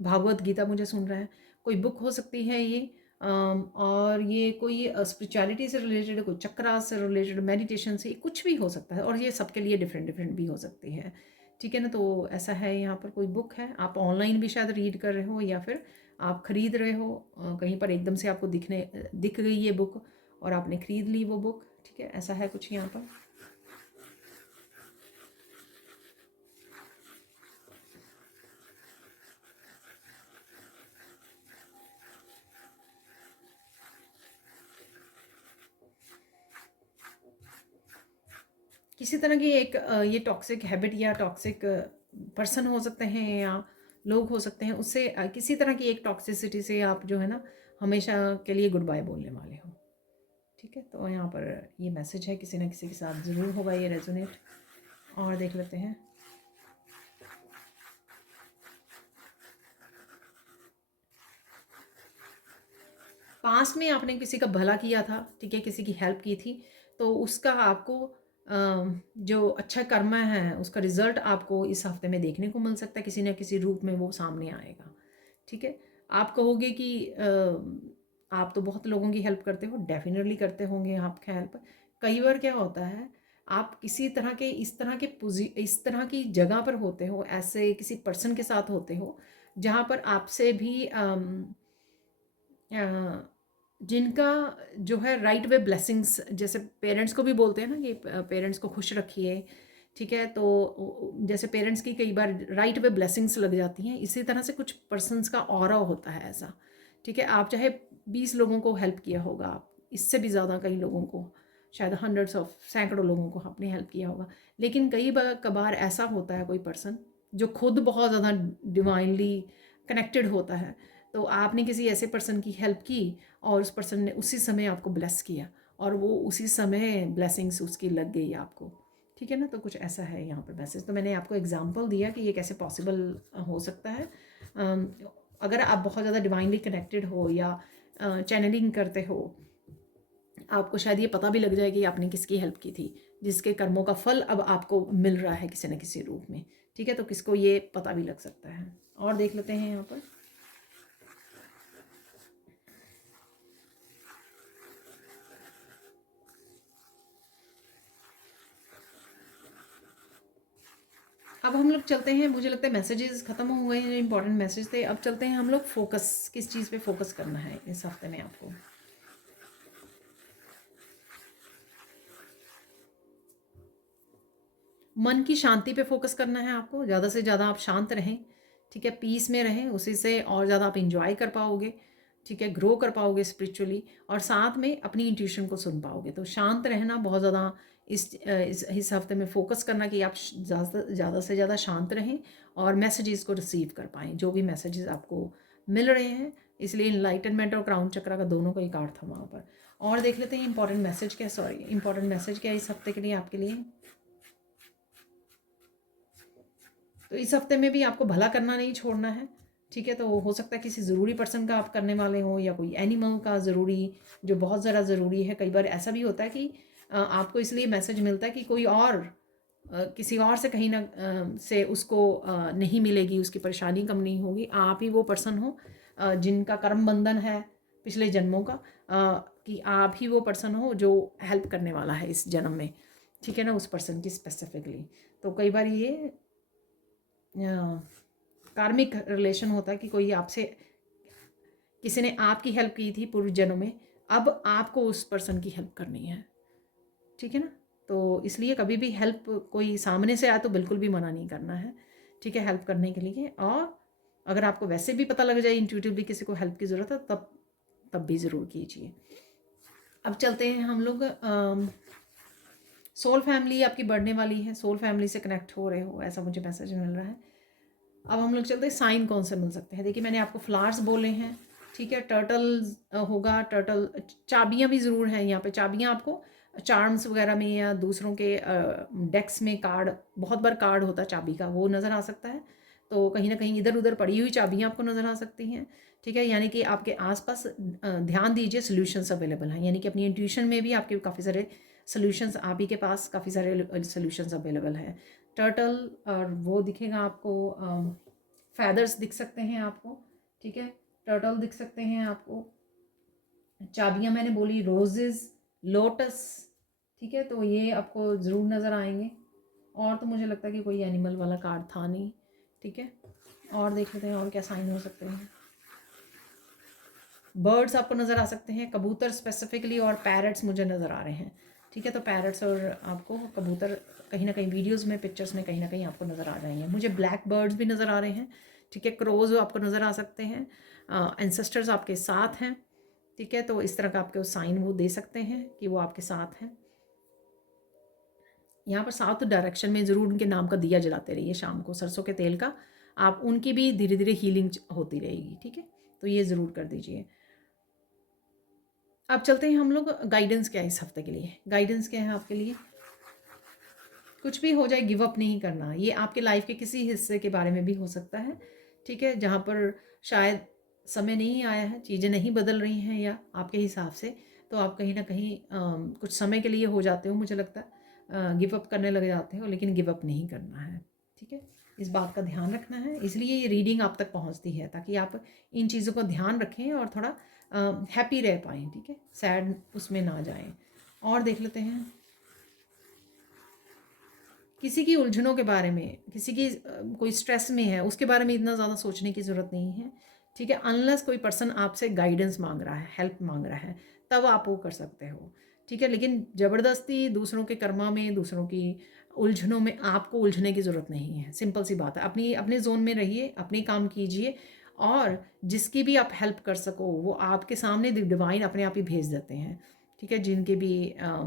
भागवत गीता मुझे सुन रहा है, कोई बुक हो सकती है ये। और ये कोई स्पिरिचुअलिटी से रिलेटेड, कोई चक्रा से रिलेटेड, मेडिटेशन से, कुछ भी हो सकता है, और ये सबके लिए डिफरेंट डिफरेंट भी हो सकती है। ठीक है ना, तो ऐसा है, यहाँ पर कोई बुक है, आप ऑनलाइन भी शायद रीड कर रहे हो या फिर आप ख़रीद रहे हो कहीं पर, एकदम से आपको दिख गई ये बुक और आपने ख़रीद ली वो बुक। ठीक है, ऐसा है कुछ यहाँ पर। किसी तरह की एक ये टॉक्सिक हैबिट या टॉक्सिक पर्सन हो सकते हैं या लोग हो सकते हैं, उससे किसी तरह की एक टॉक्सिसिटी से आप जो है ना हमेशा के लिए गुड बाय बोलने वाले हो। ठीक है, तो यहाँ पर ये मैसेज है, किसी न किसी के साथ ज़रूर होगा ये रेजोनेट। और देख लेते हैं। पास्ट में आपने किसी का भला किया था, ठीक है, किसी की हेल्प की थी, तो उसका आपको जो अच्छा कर्मा है उसका रिजल्ट आपको इस हफ्ते में देखने को मिल सकता है, किसी न किसी रूप में वो सामने आएगा। ठीक है, आप कहोगे कि आप तो बहुत लोगों की हेल्प करते हो, डेफिनेटली करते होंगे आप हेल्प। कई बार क्या होता है, आप किसी तरह के इस तरह की जगह पर होते हो, ऐसे किसी पर्सन के साथ होते हो जहाँ पर आपसे भी जिनका जो है राइट वे ब्लेसिंग्स, जैसे पेरेंट्स को भी बोलते हैं ना कि पेरेंट्स को खुश रखिए, ठीक है, तो जैसे पेरेंट्स की कई बार राइट वे ब्लेसिंग्स लग जाती हैं, इसी तरह से कुछ पर्सन्स का ऑरा होता है ऐसा। ठीक है, आप चाहे 20 लोगों को हेल्प किया होगा, आप इससे भी ज़्यादा कई लोगों को, शायद हंड्रेड्स ऑफ सैकड़ों लोगों को आपने हेल्प किया होगा, लेकिन कई बार कभार ऐसा होता है कोई पर्सन जो खुद बहुत ज़्यादा डिवाइनली कनेक्टेड होता है, तो आपने किसी ऐसे पर्सन की हेल्प की और उस पर्सन ने उसी समय आपको ब्लेस किया और वो उसी समय ब्लेसिंग्स उसकी लग गई आपको। ठीक है ना, तो कुछ ऐसा है यहाँ पर मैसेज। तो मैंने आपको एग्जांपल दिया कि ये कैसे पॉसिबल हो सकता है। अगर आप बहुत ज़्यादा डिवाइनली कनेक्टेड हो या चैनलिंग करते हो, आपको शायद ये पता भी लग जाए कि आपने किसकी हेल्प की थी, जिसके कर्मों का फल अब आपको मिल रहा है किसी न किसी रूप में। ठीक है, तो किसको ये पता भी लग सकता है। और देख लेते हैं यहाँ पर। अब हम लोग चलते हैं, मुझे लगता है मैसेजेस ख़त्म हो गए हैं जो इंपॉर्टेंट मैसेज थे। अब चलते हैं हम लोग फोकस, किस चीज़ पे फोकस करना है इस हफ्ते में आपको। मन की शांति पे फोकस करना है आपको, ज़्यादा से ज़्यादा आप शांत रहें, ठीक है, पीस में रहें, उसी से और ज़्यादा आप इंजॉय कर पाओगे, ठीक है, ग्रो कर पाओगे स्पिरिचुअली, और साथ में अपनी इंट्यूशन को सुन पाओगे। तो शांत रहना बहुत ज़्यादा इस हफ्ते में फोकस करना कि आप ज़्यादा से ज़्यादा शांत रहें और मैसेजेस को रिसीव कर पाएँ, जो भी मैसेजेस आपको मिल रहे हैं। इसलिए इनलाइटनमेंट और क्राउन चक्रा का दोनों का ही कार्ड था वहाँ पर। और देख लेते हैं इंपॉर्टेंट मैसेज क्या है इस हफ्ते के लिए आपके लिए। तो इस हफ्ते में भी आपको भला करना नहीं छोड़ना है, ठीक है, तो हो सकता है किसी ज़रूरी पर्सन का आप करने वाले हो या कोई एनिमल का ज़रूरी, जो बहुत ज़्यादा ज़रूरी है। कई बार ऐसा भी होता है कि आपको इसलिए मैसेज मिलता है कि कोई और किसी और से कहीं ना से उसको नहीं मिलेगी, उसकी परेशानी कम नहीं होगी। आप ही वो पर्सन हो जिनका कर्म बंधन है पिछले जन्मों का, कि आप ही वो पर्सन हो जो हेल्प करने वाला है इस जन्म में, ठीक है ना, उस पर्सन की स्पेसिफिकली। तो कई बार ये कार्मिक रिलेशन होता है कि कोई आपसे, किसी ने आपकी हेल्प की थी पूर्व जन्म में, अब आपको उस पर्सन की हेल्प करनी है, ठीक है ना। तो इसलिए कभी भी हेल्प कोई सामने से आए तो बिल्कुल भी मना नहीं करना है, ठीक है, हेल्प करने के लिए। और अगर आपको वैसे भी पता लग जाए इंट्यूटिवली किसी को हेल्प की ज़रूरत है, तब भी ज़रूर कीजिए। अब चलते हैं हम लोग, सोल फैमिली आपकी बढ़ने वाली है, सोल फैमिली से कनेक्ट हो रहे हो, ऐसा मुझे मैसेज मिल रहा है। अब हम लोग चलते हैं साइन कौन से मिल सकते हैं। देखिए, मैंने आपको फ्लावर्स बोले हैं, ठीक है, टर्टल होगा, टर्टल, चाबियाँ भी ज़रूर हैं यहाँ पे। चाबियाँ आपको चार्म्स वगैरह में या दूसरों के डेक्स में कार्ड, बहुत बार कार्ड होता है चाबी का, वो नज़र आ सकता है। तो कहीं ना कहीं इधर उधर पड़ी हुई चाबियाँ आपको नज़र आ सकती हैं, ठीक है, यानी कि आपके आसपास ध्यान दीजिए, सोल्यूशंस अवेलेबल हैं, यानी कि अपनी इंट्यूशन में भी आपके काफ़ी सारे सोल्यूशंस, आप ही के पास काफ़ी सारे सोल्यूशंस अवेलेबल हैं। टर्टल, और वो दिखेगा आपको, फैदर्स दिख सकते हैं आपको, ठीक है, टर्टल दिख सकते हैं आपको। चाबियाँ मैंने बोली रोजेस, लोटस, ठीक है, तो ये आपको ज़रूर नज़र आएंगे। और तो मुझे लगता है कि कोई एनिमल वाला कार्ड था नहीं, ठीक है। और देख लेते हैं और क्या साइन हो सकते हैं। बर्ड्स आपको नज़र आ सकते हैं, कबूतर स्पेसिफिकली, और पैरट्स मुझे नज़र आ रहे हैं, ठीक है। तो पैरट्स और आपको कबूतर कहीं ना कहीं वीडियोस में, पिक्चर्स में कहीं ना कहीं आपको नज़र आ जाएंगे। मुझे ब्लैक बर्ड्स भी नज़र आ रहे हैं, ठीक है, क्रोज आपको नज़र आ सकते हैं, एंसेस्टर्स आपके साथ हैं, ठीक है। तो इस तरह का आपके साइन वो दे सकते हैं कि वो आपके साथ हैं। यहाँ पर साउथ डायरेक्शन में ज़रूर उनके नाम का दिया जलाते रहिए शाम को, सरसों के तेल का, आप उनकी भी धीरे धीरे हीलिंग होती रहेगी, ठीक है, तो ये ज़रूर कर दीजिए। अब चलते हैं हम लोग, गाइडेंस क्या है इस हफ्ते के लिए, गाइडेंस क्या है आपके लिए। कुछ भी हो जाए गिव अप नहीं करना। ये आपके लाइफ के किसी हिस्से के बारे में भी हो सकता है, ठीक है, जहाँ पर शायद समय नहीं आया है, चीज़ें नहीं बदल रही हैं या आपके हिसाब से, तो आप कहीं ना कहीं कुछ समय के लिए हो जाते हो, मुझे लगता है गिव अप करने लग जाते हो, लेकिन गिव अप नहीं करना है, ठीक है। इस बात का ध्यान रखना है, इसलिए ये रीडिंग आप तक पहुंचती है, ताकि आप इन चीज़ों को ध्यान रखें और थोड़ा हैप्पी रह पाएँ, ठीक है, सैड उसमें ना जाएं। और देख लेते हैं किसी की उलझनों के बारे में, किसी की कोई स्ट्रेस में है, उसके बारे में इतना ज़्यादा सोचने की ज़रूरत नहीं है, ठीक है। अनलेस कोई पर्सन आपसे गाइडेंस मांग रहा है, हेल्प मांग रहा है, तब आप वो कर सकते हो, ठीक है। लेकिन ज़बरदस्ती दूसरों के कर्मा में, दूसरों की उलझनों में आपको उलझने की ज़रूरत नहीं है। सिंपल सी बात है, अपनी अपने जोन में रहिए, अपने काम कीजिए, और जिसकी भी आप हेल्प कर सको वो आपके सामने डिवाइन अपने आप ही भेज देते हैं, ठीक है। जिनकी भी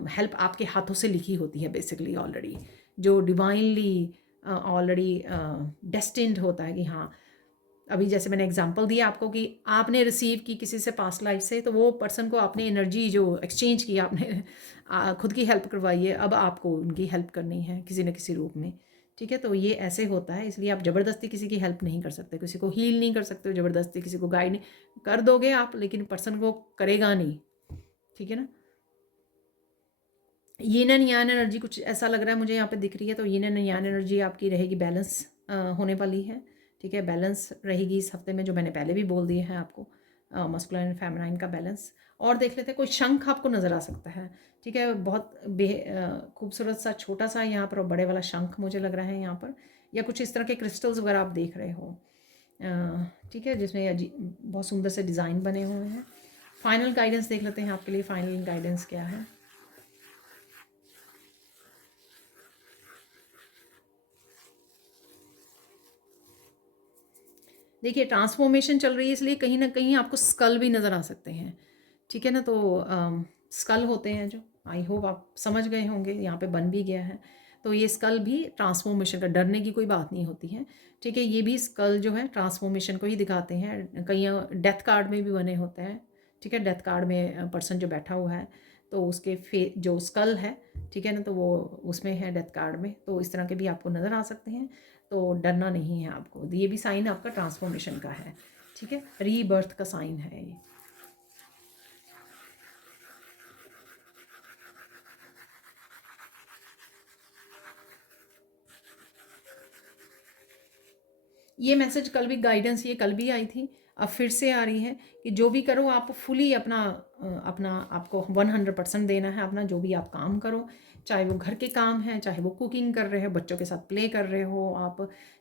हेल्प आपके हाथों से लिखी होती है बेसिकली ऑलरेडी, जो डिवाइनली ऑलरेडी डेस्टिन्ड होता है कि हाँ, अभी जैसे मैंने एग्जांपल दिया आपको कि आपने रिसीव की किसी से पास्ट लाइफ से, तो वो पर्सन को आपने एनर्जी जो एक्सचेंज की, आपने खुद की हेल्प करवाई है, अब आपको उनकी हेल्प करनी है किसी न किसी रूप में, ठीक है। तो ये ऐसे होता है, इसलिए आप ज़बरदस्ती किसी की हेल्प नहीं कर सकते, किसी को हील नहीं कर सकते हो ज़बरदस्ती, किसी को गाइड नहीं कर दोगे आप, लेकिन पर्सन को करेगा नहीं, ठीक है ना। यीन एंड यान एनर्जी कुछ ऐसा लग रहा है मुझे यहाँ पे दिख रही है, तो यीन एंड यान एनर्जी आपकी रहेगी बैलेंस होने वाली है, ठीक है। बैलेंस रहेगी इस हफ्ते में, जो मैंने पहले भी बोल दिया है आपको, मस्कुलाइन एंड फेमिनाइन का बैलेंस। और देख लेते हैं, कोई शंख आपको नज़र आ सकता है, ठीक है, बहुत खूबसूरत सा छोटा सा यहाँ पर, बड़े वाला शंख मुझे लग रहा है यहाँ पर, या कुछ इस तरह के क्रिस्टल्स वगैरह आप देख रहे हो, ठीक है, जिसमें बहुत सुंदर से डिज़ाइन बने हुए हैं। फाइनल गाइडेंस देख लेते हैं आपके लिए, फाइनल गाइडेंस क्या है। देखिए ट्रांसफॉर्मेशन चल रही है, इसलिए कहीं ना कहीं आपको स्कल भी नज़र आ सकते हैं, ठीक है ना। तो स्कल होते हैं जो, आई होप आप समझ गए होंगे, यहाँ पे बन भी गया है। तो ये स्कल भी ट्रांसफॉर्मेशन का, डरने की कोई बात नहीं होती है, ठीक है। ये भी स्कल जो है ट्रांसफॉर्मेशन को ही दिखाते हैं, कहीं डेथ कार्ड में भी बने होते हैं, ठीक है। डेथ कार्ड में पर्सन जो बैठा हुआ है, तो उसके जो स्कल है, ठीक है ना, तो वो उसमें है डेथ कार्ड में, तो इस तरह के भी आपको नज़र आ सकते हैं। तो डरना नहीं है आपको, ये भी साइन आपका ट्रांसफॉर्मेशन का है, ठीक है, रीबर्थ का साइन है ये। ये मैसेज कल भी, गाइडेंस ये कल भी आई थी, अब फिर से आ रही है कि जो भी करो आप फुली अपना अपना आपको 100% देना है अपना, जो भी आप काम करो, चाहे वो घर के काम हैं, चाहे वो कुकिंग कर रहे हो, बच्चों के साथ प्ले कर रहे हो आप,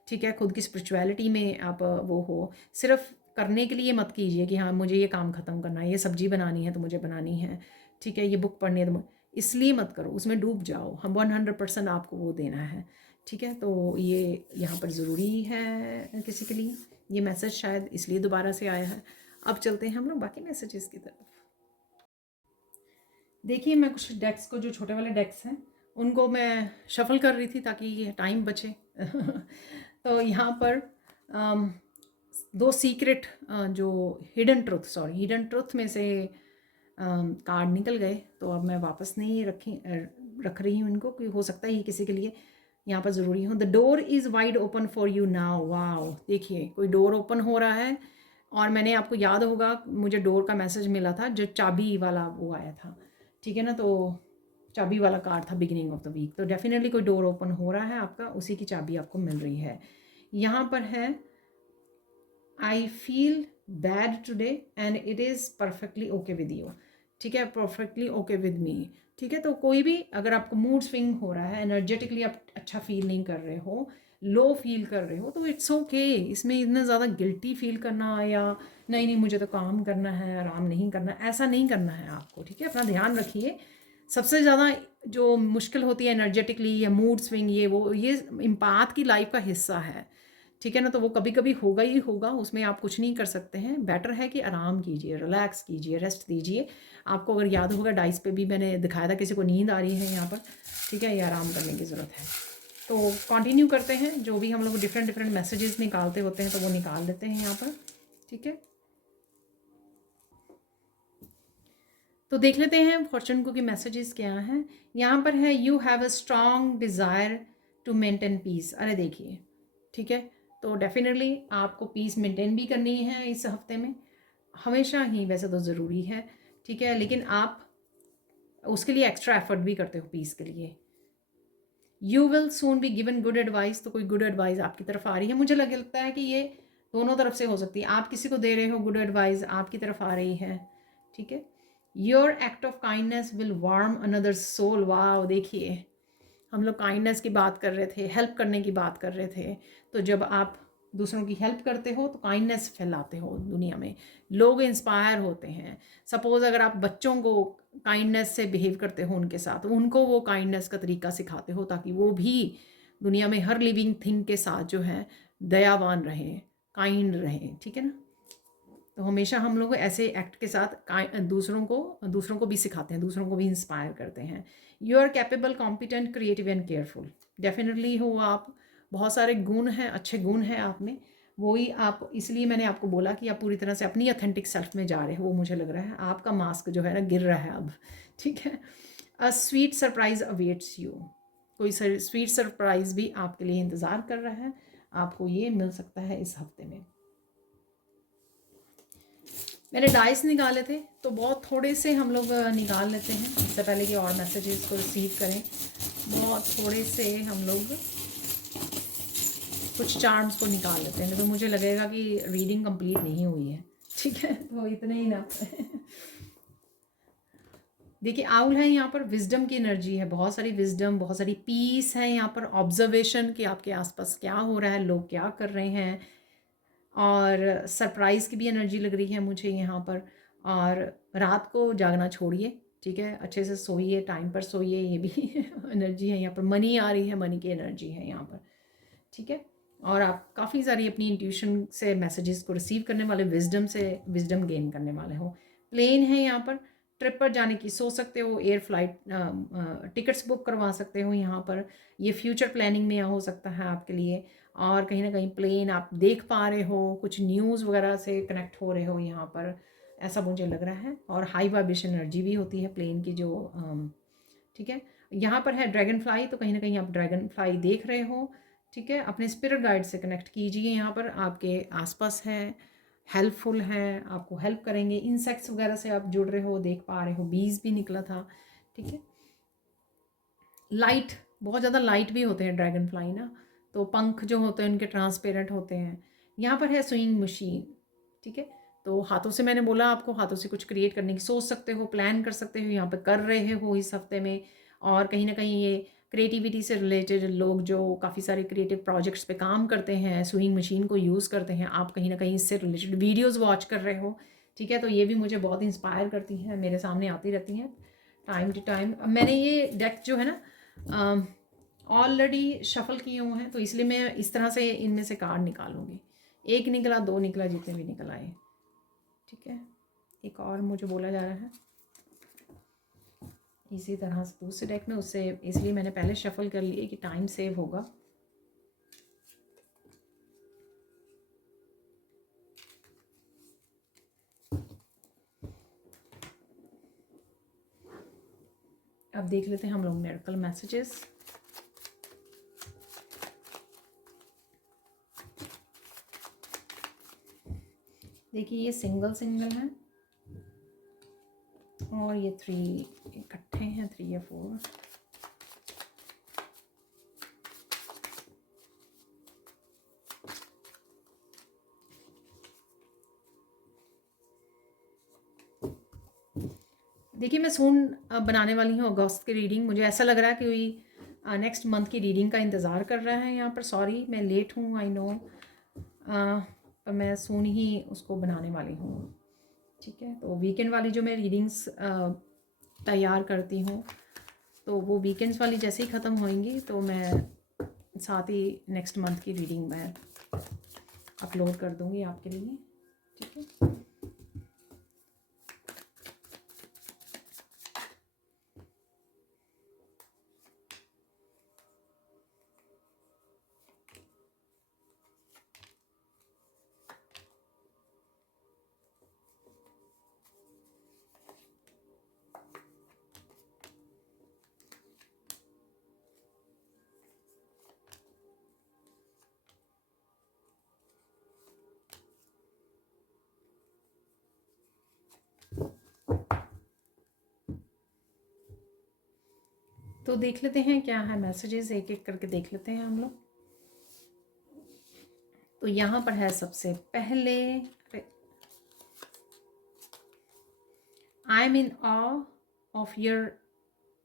ठीक है, खुद की स्पिरिचुअलिटी में आप वो हो, सिर्फ करने के लिए मत कीजिए कि हाँ मुझे ये काम ख़त्म करना है, ये सब्जी बनानी है तो मुझे बनानी है, ठीक है, ये बुक पढ़नी है तो इसलिए मत करो, उसमें डूब जाओ, हम 100% आपको वो देना है, ठीक है। तो ये यहाँ पर ज़रूरी है किसी के लिए, ये मैसेज शायद इसलिए दोबारा से आया है। अब चलते हैं हम लोग बाकी मैसेजेस की तरफ। देखिए मैं कुछ डेक्स को, जो छोटे वाले डेक्स हैं, उनको मैं शफल कर रही थी ताकि ये टाइम बचे तो यहाँ पर दो सीक्रेट, जो हिडन ट्रुथ में से कार्ड निकल गए, तो अब मैं वापस नहीं रख रही हूँ इनको, क्योंकि हो सकता है ये किसी के लिए यहाँ पर ज़रूरी हो। The door is wide open for you now. Wow, देखिए कोई डोर ओपन हो रहा है, और मैंने, आपको याद होगा मुझे डोर का मैसेज मिला था, जो चाबी वाला वो आया था, ठीक है ना, तो चाबी वाला कार्ड था बिगिनिंग ऑफ द वीक, तो डेफिनेटली कोई डोर ओपन हो रहा है आपका, उसी की चाबी आपको मिल रही है। यहाँ पर है I feel bad today and it is perfectly okay with you, ठीक है, परफेक्टली ओके विद मी, ठीक है। तो कोई भी अगर आपको मूड स्विंग हो रहा है, एनर्जेटिकली आप अच्छा फील नहीं कर रहे हो, लो फील कर रहे हो, तो इट्स ओके, इसमें इतना ज़्यादा गिल्टी फील करना या नहीं नहीं मुझे तो काम करना है, आराम नहीं करना, ऐसा नहीं करना है आपको, ठीक है। अपना ध्यान रखिए। सबसे ज़्यादा जो मुश्किल होती है एनर्जेटिकली या मूड स्विंग, ये इम्पात की लाइफ का हिस्सा है, ठीक है ना, तो वो कभी कभी होगा ही होगा, उसमें आप कुछ नहीं कर सकते हैं। बेटर है कि आराम कीजिए, रिलैक्स कीजिए, रेस्ट दीजिए। आपको अगर याद होगा डाइस पे भी मैंने दिखाया था, किसी को नींद आ रही है यहाँ पर, ठीक है, ये आराम करने की ज़रूरत है। तो कंटिन्यू करते हैं, जो भी हम लोग डिफरेंट मैसेजेस निकालते होते हैं तो वो निकाल लेते हैं यहाँ पर, ठीक है। तो देख लेते हैं फॉर्चून को कि मैसेजेस क्या हैं। यहाँ पर है you have a strong desire to maintain peace. अरे देखिए, ठीक है, तो डेफिनेटली आपको पीस मेंटेन भी करनी है इस हफ्ते में, हमेशा ही वैसे तो ज़रूरी है, ठीक है, लेकिन आप उसके लिए एक्स्ट्रा एफर्ट भी करते हो पीस के लिए। You will soon be given good advice, तो कोई गुड एडवाइस आपकी तरफ आ रही है। मुझे लगता है कि ये दोनों तरफ से हो सकती है, आप किसी को दे रहे हो गुड एडवाइस, आपकी तरफ आ रही है, ठीक है। Your act of kindness will warm another soul. वाह, देखिए हम लोग काइंडनेस की बात कर रहे थे, हेल्प करने की बात कर रहे थे, तो जब आप दूसरों की हेल्प करते हो तो काइंडनेस फैलाते हो दुनिया में, लोग इंस्पायर होते हैं। सपोज़ अगर आप बच्चों को काइंडनेस से बिहेव करते हो उनके साथ, उनको वो काइंडनेस का तरीका सिखाते हो ताकि वो भी दुनिया में हर लिविंग थिंग के साथ जो है दयावान रहें, काइंड रहें, ठीक है ना। तो हमेशा हम लोग ऐसे एक्ट के साथ दूसरों को भी सिखाते हैं, दूसरों को भी इंस्पायर करते हैं। You are capable, competent, creative and careful. Definitely हो आप, बहुत सारे गुण हैं, अच्छे गुण हैं आप में, वही आप, इसलिए मैंने आपको बोला कि आप पूरी तरह से अपनी ऑथेंटिक सेल्फ में जा रहे हो, वो मुझे लग रहा है। आपका मास्क जो है ना गिर रहा है अब, ठीक है। A sweet surprise awaits you. कोई स्वीट सरप्राइज भी आपके लिए इंतज़ार कर रहा है, आपको ये मिल सकता है इस हफ्ते में। मैंने डाइस निकाले थे, तो बहुत थोड़े से हम लोग निकाल लेते हैं इससे पहले कि और मैसेजेस को रिसीव करें। बहुत थोड़े से हम लोग कुछ चार्म्स को निकाल लेते हैं, नहीं तो मुझे लगेगा कि रीडिंग कंप्लीट नहीं हुई है, ठीक है, तो इतने ही ना। देखिए आउल है यहाँ पर, विजडम की एनर्जी है, बहुत सारी विजडम, बहुत सारी पीस है यहाँ पर, ऑब्जर्वेशन कि आपके आसपास क्या हो रहा है, लोग क्या कर रहे हैं, और सरप्राइज़ की भी एनर्जी लग रही है मुझे यहाँ पर। और रात को जागना छोड़िए, ठीक है, अच्छे से सोइए, टाइम पर सोइए, ये भी एनर्जी है यहाँ पर। मनी आ रही है, मनी की एनर्जी है यहाँ पर, ठीक है। और आप काफ़ी सारी अपनी इंट्यूशन से मैसेजेस को रिसीव करने वाले, विजडम से विजडम गेन करने वाले हो। प्लेन है यहाँ पर, ट्रिप पर जाने की सोच सकते हो, एयर फ्लाइट टिकट्स बुक करवा सकते हो यहाँ पर, ये फ्यूचर प्लानिंग में हो सकता है आपके लिए। और कहीं ना कहीं प्लेन आप देख पा रहे हो, कुछ न्यूज़ वगैरह से कनेक्ट हो रहे हो यहाँ पर, ऐसा मुझे लग रहा है। और हाई वाइब्रेशन एनर्जी भी होती है प्लेन की जो, ठीक है। यहाँ पर है ड्रैगन फ्लाई, तो कहीं ना कहीं आप ड्रैगन फ्लाई देख रहे हो, ठीक है। अपने स्पिरिट गाइड से कनेक्ट कीजिए, यहाँ पर आपके आसपास है, हेल्पफुल है, आपको हेल्प करेंगे। इंसेक्ट्स वगैरह से आप जुड़ रहे हो, देख पा रहे हो, बीज भी निकला था, ठीक है। लाइट, बहुत ज़्यादा लाइट भी होते हैं ड्रैगन फ्लाई ना, तो पंख जो होते हैं उनके ट्रांसपेरेंट होते हैं। यहाँ पर है स्विंग मशीन, ठीक है, तो हाथों से, मैंने बोला आपको हाथों से कुछ क्रिएट करने की सोच सकते हो, प्लान कर सकते हो, यहाँ पर कर रहे हो इस हफ्ते में। और कहीं ना कहीं ये क्रिएटिविटी से रिलेटेड लोग जो काफ़ी सारे क्रिएटिव प्रोजेक्ट्स पे काम करते हैं, स्विंग मशीन को यूज़ करते हैं, आप कहीं ना कहीं इससे रिलेटेड वीडियोज़ वॉच कर रहे हो, ठीक है। तो ये भी मुझे बहुत इंस्पायर करती हैं, मेरे सामने आती रहती हैं टाइम टू टाइम। मैंने ये डेक जो है ना ऑलरेडी शफल किए हुए हैं, तो इसलिए मैं इस तरह से इनमें से कार्ड निकालूंगी। एक निकला, दो निकला, जितने भी निकल आए, ठीक है। एक और मुझे बोला जा रहा है इसी तरह से दूसरे डेक में, उससे इसलिए मैंने पहले शफल कर लिए कि टाइम सेव होगा। अब देख लेते हैं हम लोग मिरेकल मैसेजेस। देखिए ये सिंगल सिंगल है और ये 3 इकट्ठे हैं, 3 या 4। देखिए मैं सून बनाने वाली हूँ अगस्त की रीडिंग। मुझे ऐसा लग रहा है कि कोई नेक्स्ट मंथ की रीडिंग का इंतज़ार कर रहा है यहाँ पर। सॉरी मैं लेट हूँ, आई नो, पर मैं सून ही उसको बनाने वाली हूँ, ठीक है। तो वीकेंड वाली जो मैं रीडिंग्स तैयार करती हूँ, तो वो वीकेंड्स वाली जैसे ही ख़त्म होंगी तो मैं साथ ही नेक्स्ट मंथ की रीडिंग मैं अपलोड कर दूँगी आपके लिए, ठीक है। तो देख लेते हैं क्या है मैसेजेस, एक एक करके देख लेते हैं हम लोग। तो यहाँ पर है सबसे पहले, I am in awe of your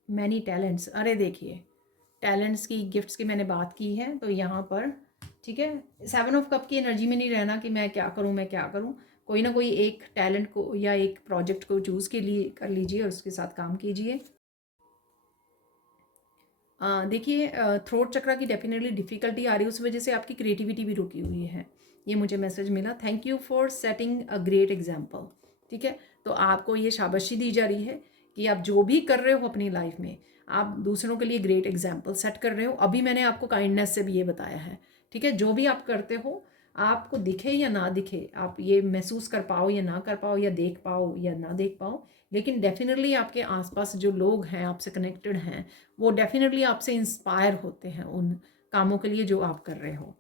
many talents. अरे देखिए, टैलेंट्स की, गिफ्ट्स की मैंने बात की है, तो यहाँ पर ठीक है, 7 ऑफ कप की एनर्जी में नहीं रहना कि मैं क्या करूँ मैं क्या करूँ। कोई ना कोई एक टैलेंट को या एक प्रोजेक्ट को चूज़ के लिए कर लीजिए और उसके साथ काम कीजिए। देखिए, थ्रोट चक्रा की डेफिनेटली डिफ़िकल्टी आ रही है, उस वजह से आपकी क्रिएटिविटी भी रुकी हुई है। ये मुझे मैसेज मिला। Thank you for setting a great example. ठीक है, तो आपको ये शाबाशी दी जा रही है कि आप जो भी कर रहे हो अपनी लाइफ में, आप दूसरों के लिए ग्रेट एग्जाम्पल सेट कर रहे हो। अभी मैंने आपको काइंडनेस से भी ये बताया है। ठीक है, जो भी आप करते हो, आपको दिखे या ना दिखे, आप ये महसूस कर पाओ या ना कर पाओ, या देख पाओ या ना देख पाओ, लेकिन डेफिनेटली आपके आसपास जो लोग हैं, आपसे कनेक्टेड हैं, वो डेफिनेटली आपसे इंस्पायर होते हैं उन कामों के लिए जो आप कर रहे हो।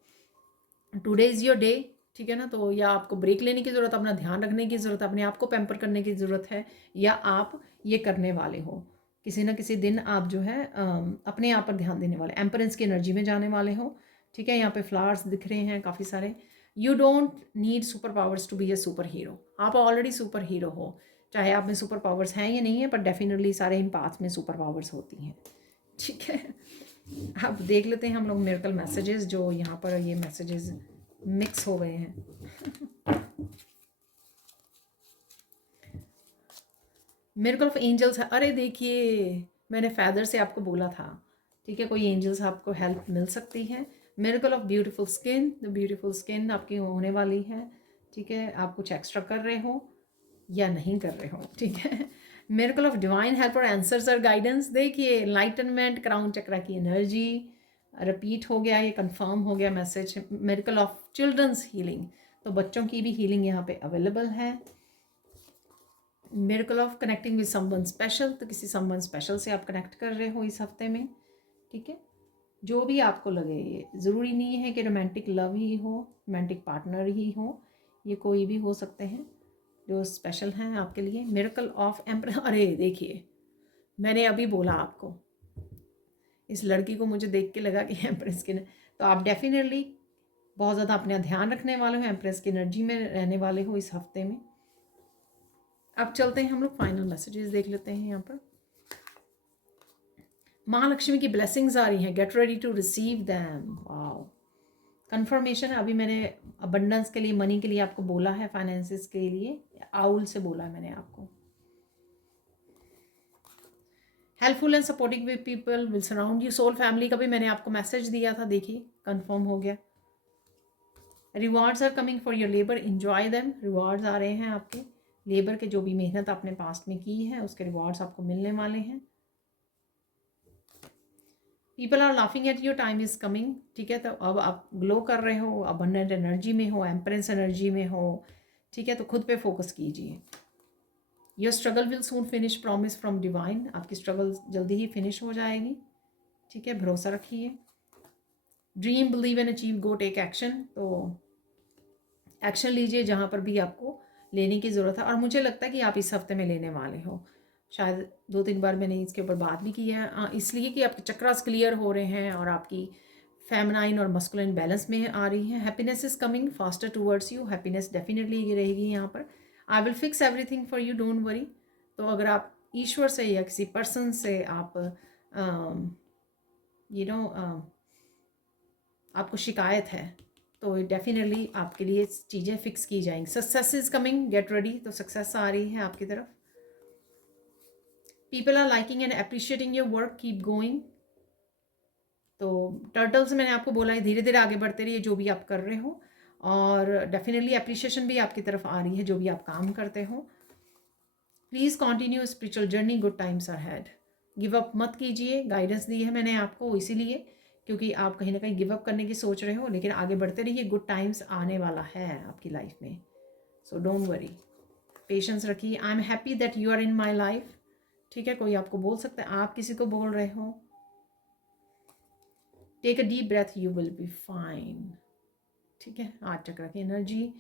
Today is your day. ठीक है ना, तो या आपको ब्रेक लेने की ज़रूरत, अपना ध्यान रखने की ज़रूरत, अपने आप को पैम्पर करने की ज़रूरत है, या आप ये करने वाले हो किसी ना किसी दिन, आप जो है अपने आप पर ध्यान देने वाले, एम्परेंस की एनर्जी में जाने वाले हो। ठीक है, यहाँ पे फ्लावर्स दिख रहे हैं काफ़ी सारे। You don't need super powers to be a super hero. आप ऑलरेडी सुपर हीरो हो, चाहे आप में सुपर पावर्स हैं या नहीं है, पर डेफिनेटली सारे इम्पाथ्स में सुपर पावर्स होती हैं। ठीक है, अब देख लेते हैं हम लोग मिरेकल मैसेजेस, जो यहाँ पर ये मैसेजेस मिक्स हो गए हैं। मिरेकल ऑफ एंजल्स है। अरे देखिए, मैंने फैदर से आपको बोला था। ठीक है, कोई एंजल्स आपको हेल्प मिल सकती है। Miracle of beautiful skin, the beautiful skin आपकी होने वाली है। ठीक है, आप कुछ एक्स्ट्रा कर रहे हो या नहीं कर रहे हो। ठीक है, मिरेकल ऑफ डिवाइन हेल्प और आंसर्स और गाइडेंस। देखिए, एनलाइटनमेंट, क्राउन चक्रा की एनर्जी रिपीट हो गया, ये कंफर्म हो गया message. Miracle of childrens healing, तो बच्चों की भी हीलिंग यहाँ पे अवेलेबल है। Miracle of connecting with someone special, तो किसी समवन स्पेशल से आप कनेक्ट कर रहे हो इस हफ्ते में। ठीक है, जो भी आपको लगे, ये ज़रूरी नहीं है कि रोमांटिक लव ही हो, रोमांटिक पार्टनर ही हो, ये कोई भी हो सकते हैं जो स्पेशल हैं आपके लिए। Miracle of emperor. अरे देखिए, मैंने अभी बोला आपको, इस लड़की को मुझे देख के लगा कि एम्प्रेस की, तो आप डेफिनेटली बहुत ज़्यादा अपना ध्यान रखने वाले हो, एम्प्रेस की एनर्जी में रहने वाले हो इस हफ्ते में। अब चलते हैं हम लोग फाइनल मैसेजेस देख लेते हैं। यहाँ पर महालक्ष्मी की ब्लेसिंग्स आ रही हैं, get ready to receive them. Wow, confirmation. अभी मैंने अबंडेंस के लिए, मनी के लिए आपको बोला है, फाइनेंसिस के लिए आउल से बोला है मैंने आपको। Helpful and supporting with people will surround you. Soul family का भी मैंने आपको मैसेज दिया था, देखिए कंफर्म हो गया। Rewards are coming for your labour, enjoy them. Rewards आ रहे हैं आपके लेबर के, जो भी मेहनत आपने पास्ट में की है उसके रिवार्ड्स आपको मिलने वाले हैं। People are laughing at your, time is coming. ठीक है, तो अब आप ग्लो कर रहे हो, अबंडेंट एनर्जी में हो, एम्परेंस एनर्जी में हो। ठीक है, तो खुद पे फोकस कीजिए। Your struggle will soon finish, promise from divine. आपकी स्ट्रगल जल्दी ही फिनिश हो जाएगी। ठीक है, भरोसा रखिए। Dream, believe and achieve, go take action. तो एक्शन लीजिए जहाँ पर भी आपको लेने की ज़रूरत है, और मुझे लगता है कि आप इस हफ्ते में लेने वाले हो। शायद 2-3 बार मैंने इसके ऊपर बात भी की है, इसलिए कि आपके चक्रास क्लियर हो रहे हैं और आपकी फेमिनाइन और मस्कुलिन बैलेंस में आ रही है। Happiness is coming faster towards you. Happiness definitely रहेगी यहाँ पर। I will fix everything for you, don't worry. तो अगर आप ईश्वर से या किसी पर्सन से आप आपको शिकायत है, तो डेफिनेटली आपके लिए चीज़ें फिक्स की जाएंगी। Success is coming, get ready. तो सक्सेस आ रही है आपकी तरफ। People are liking and appreciating your work, keep going. तो टर्टल्स मैंने आपको बोला है, धीरे धीरे आगे बढ़ते रहिए जो भी आप कर रहे हो, और डेफिनेटली अप्रिशिएशन भी आपकी तरफ आ रही है जो भी आप काम करते हो। Please continue spiritual journey, good times are had. Give up मत कीजिए, गाइडेंस दी है मैंने आपको इसीलिए क्योंकि आप कहीं ना कहीं गिव अप करने की सोच रहे हो, लेकिन आगे बढ़ते रहिए, गुड टाइम्स आने वाला है आपकी लाइफ में। सो डोंट वरी, पेशेंस रखिए। I am happy that you are in my life. ठीक है, कोई आपको बोल सकता है, आप किसी को बोल रहे हो। Take a deep breath, you will be fine. ठीक है, 8 चक्र की एनर्जी।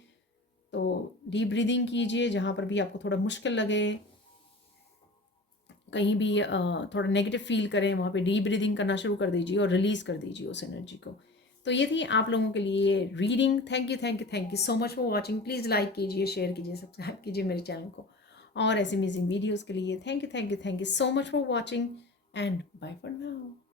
तो डीप ब्रीदिंग कीजिए जहाँ पर भी आपको थोड़ा मुश्किल लगे, कहीं भी थोड़ा नेगेटिव फील करें, वहाँ पे डीप ब्रीदिंग करना शुरू कर दीजिए और रिलीज़ कर दीजिए उस एनर्जी को। तो ये थी आप लोगों के लिए reading. Thank you, thank you, thank you so much for watching. Please like कीजिए, शेयर कीजिए, सब्सक्राइब कीजिए मेरे चैनल को और ऐसे अमेजिंग वीडियोज़ के लिए। Thank you, thank you, thank you so much for watching and bye for now.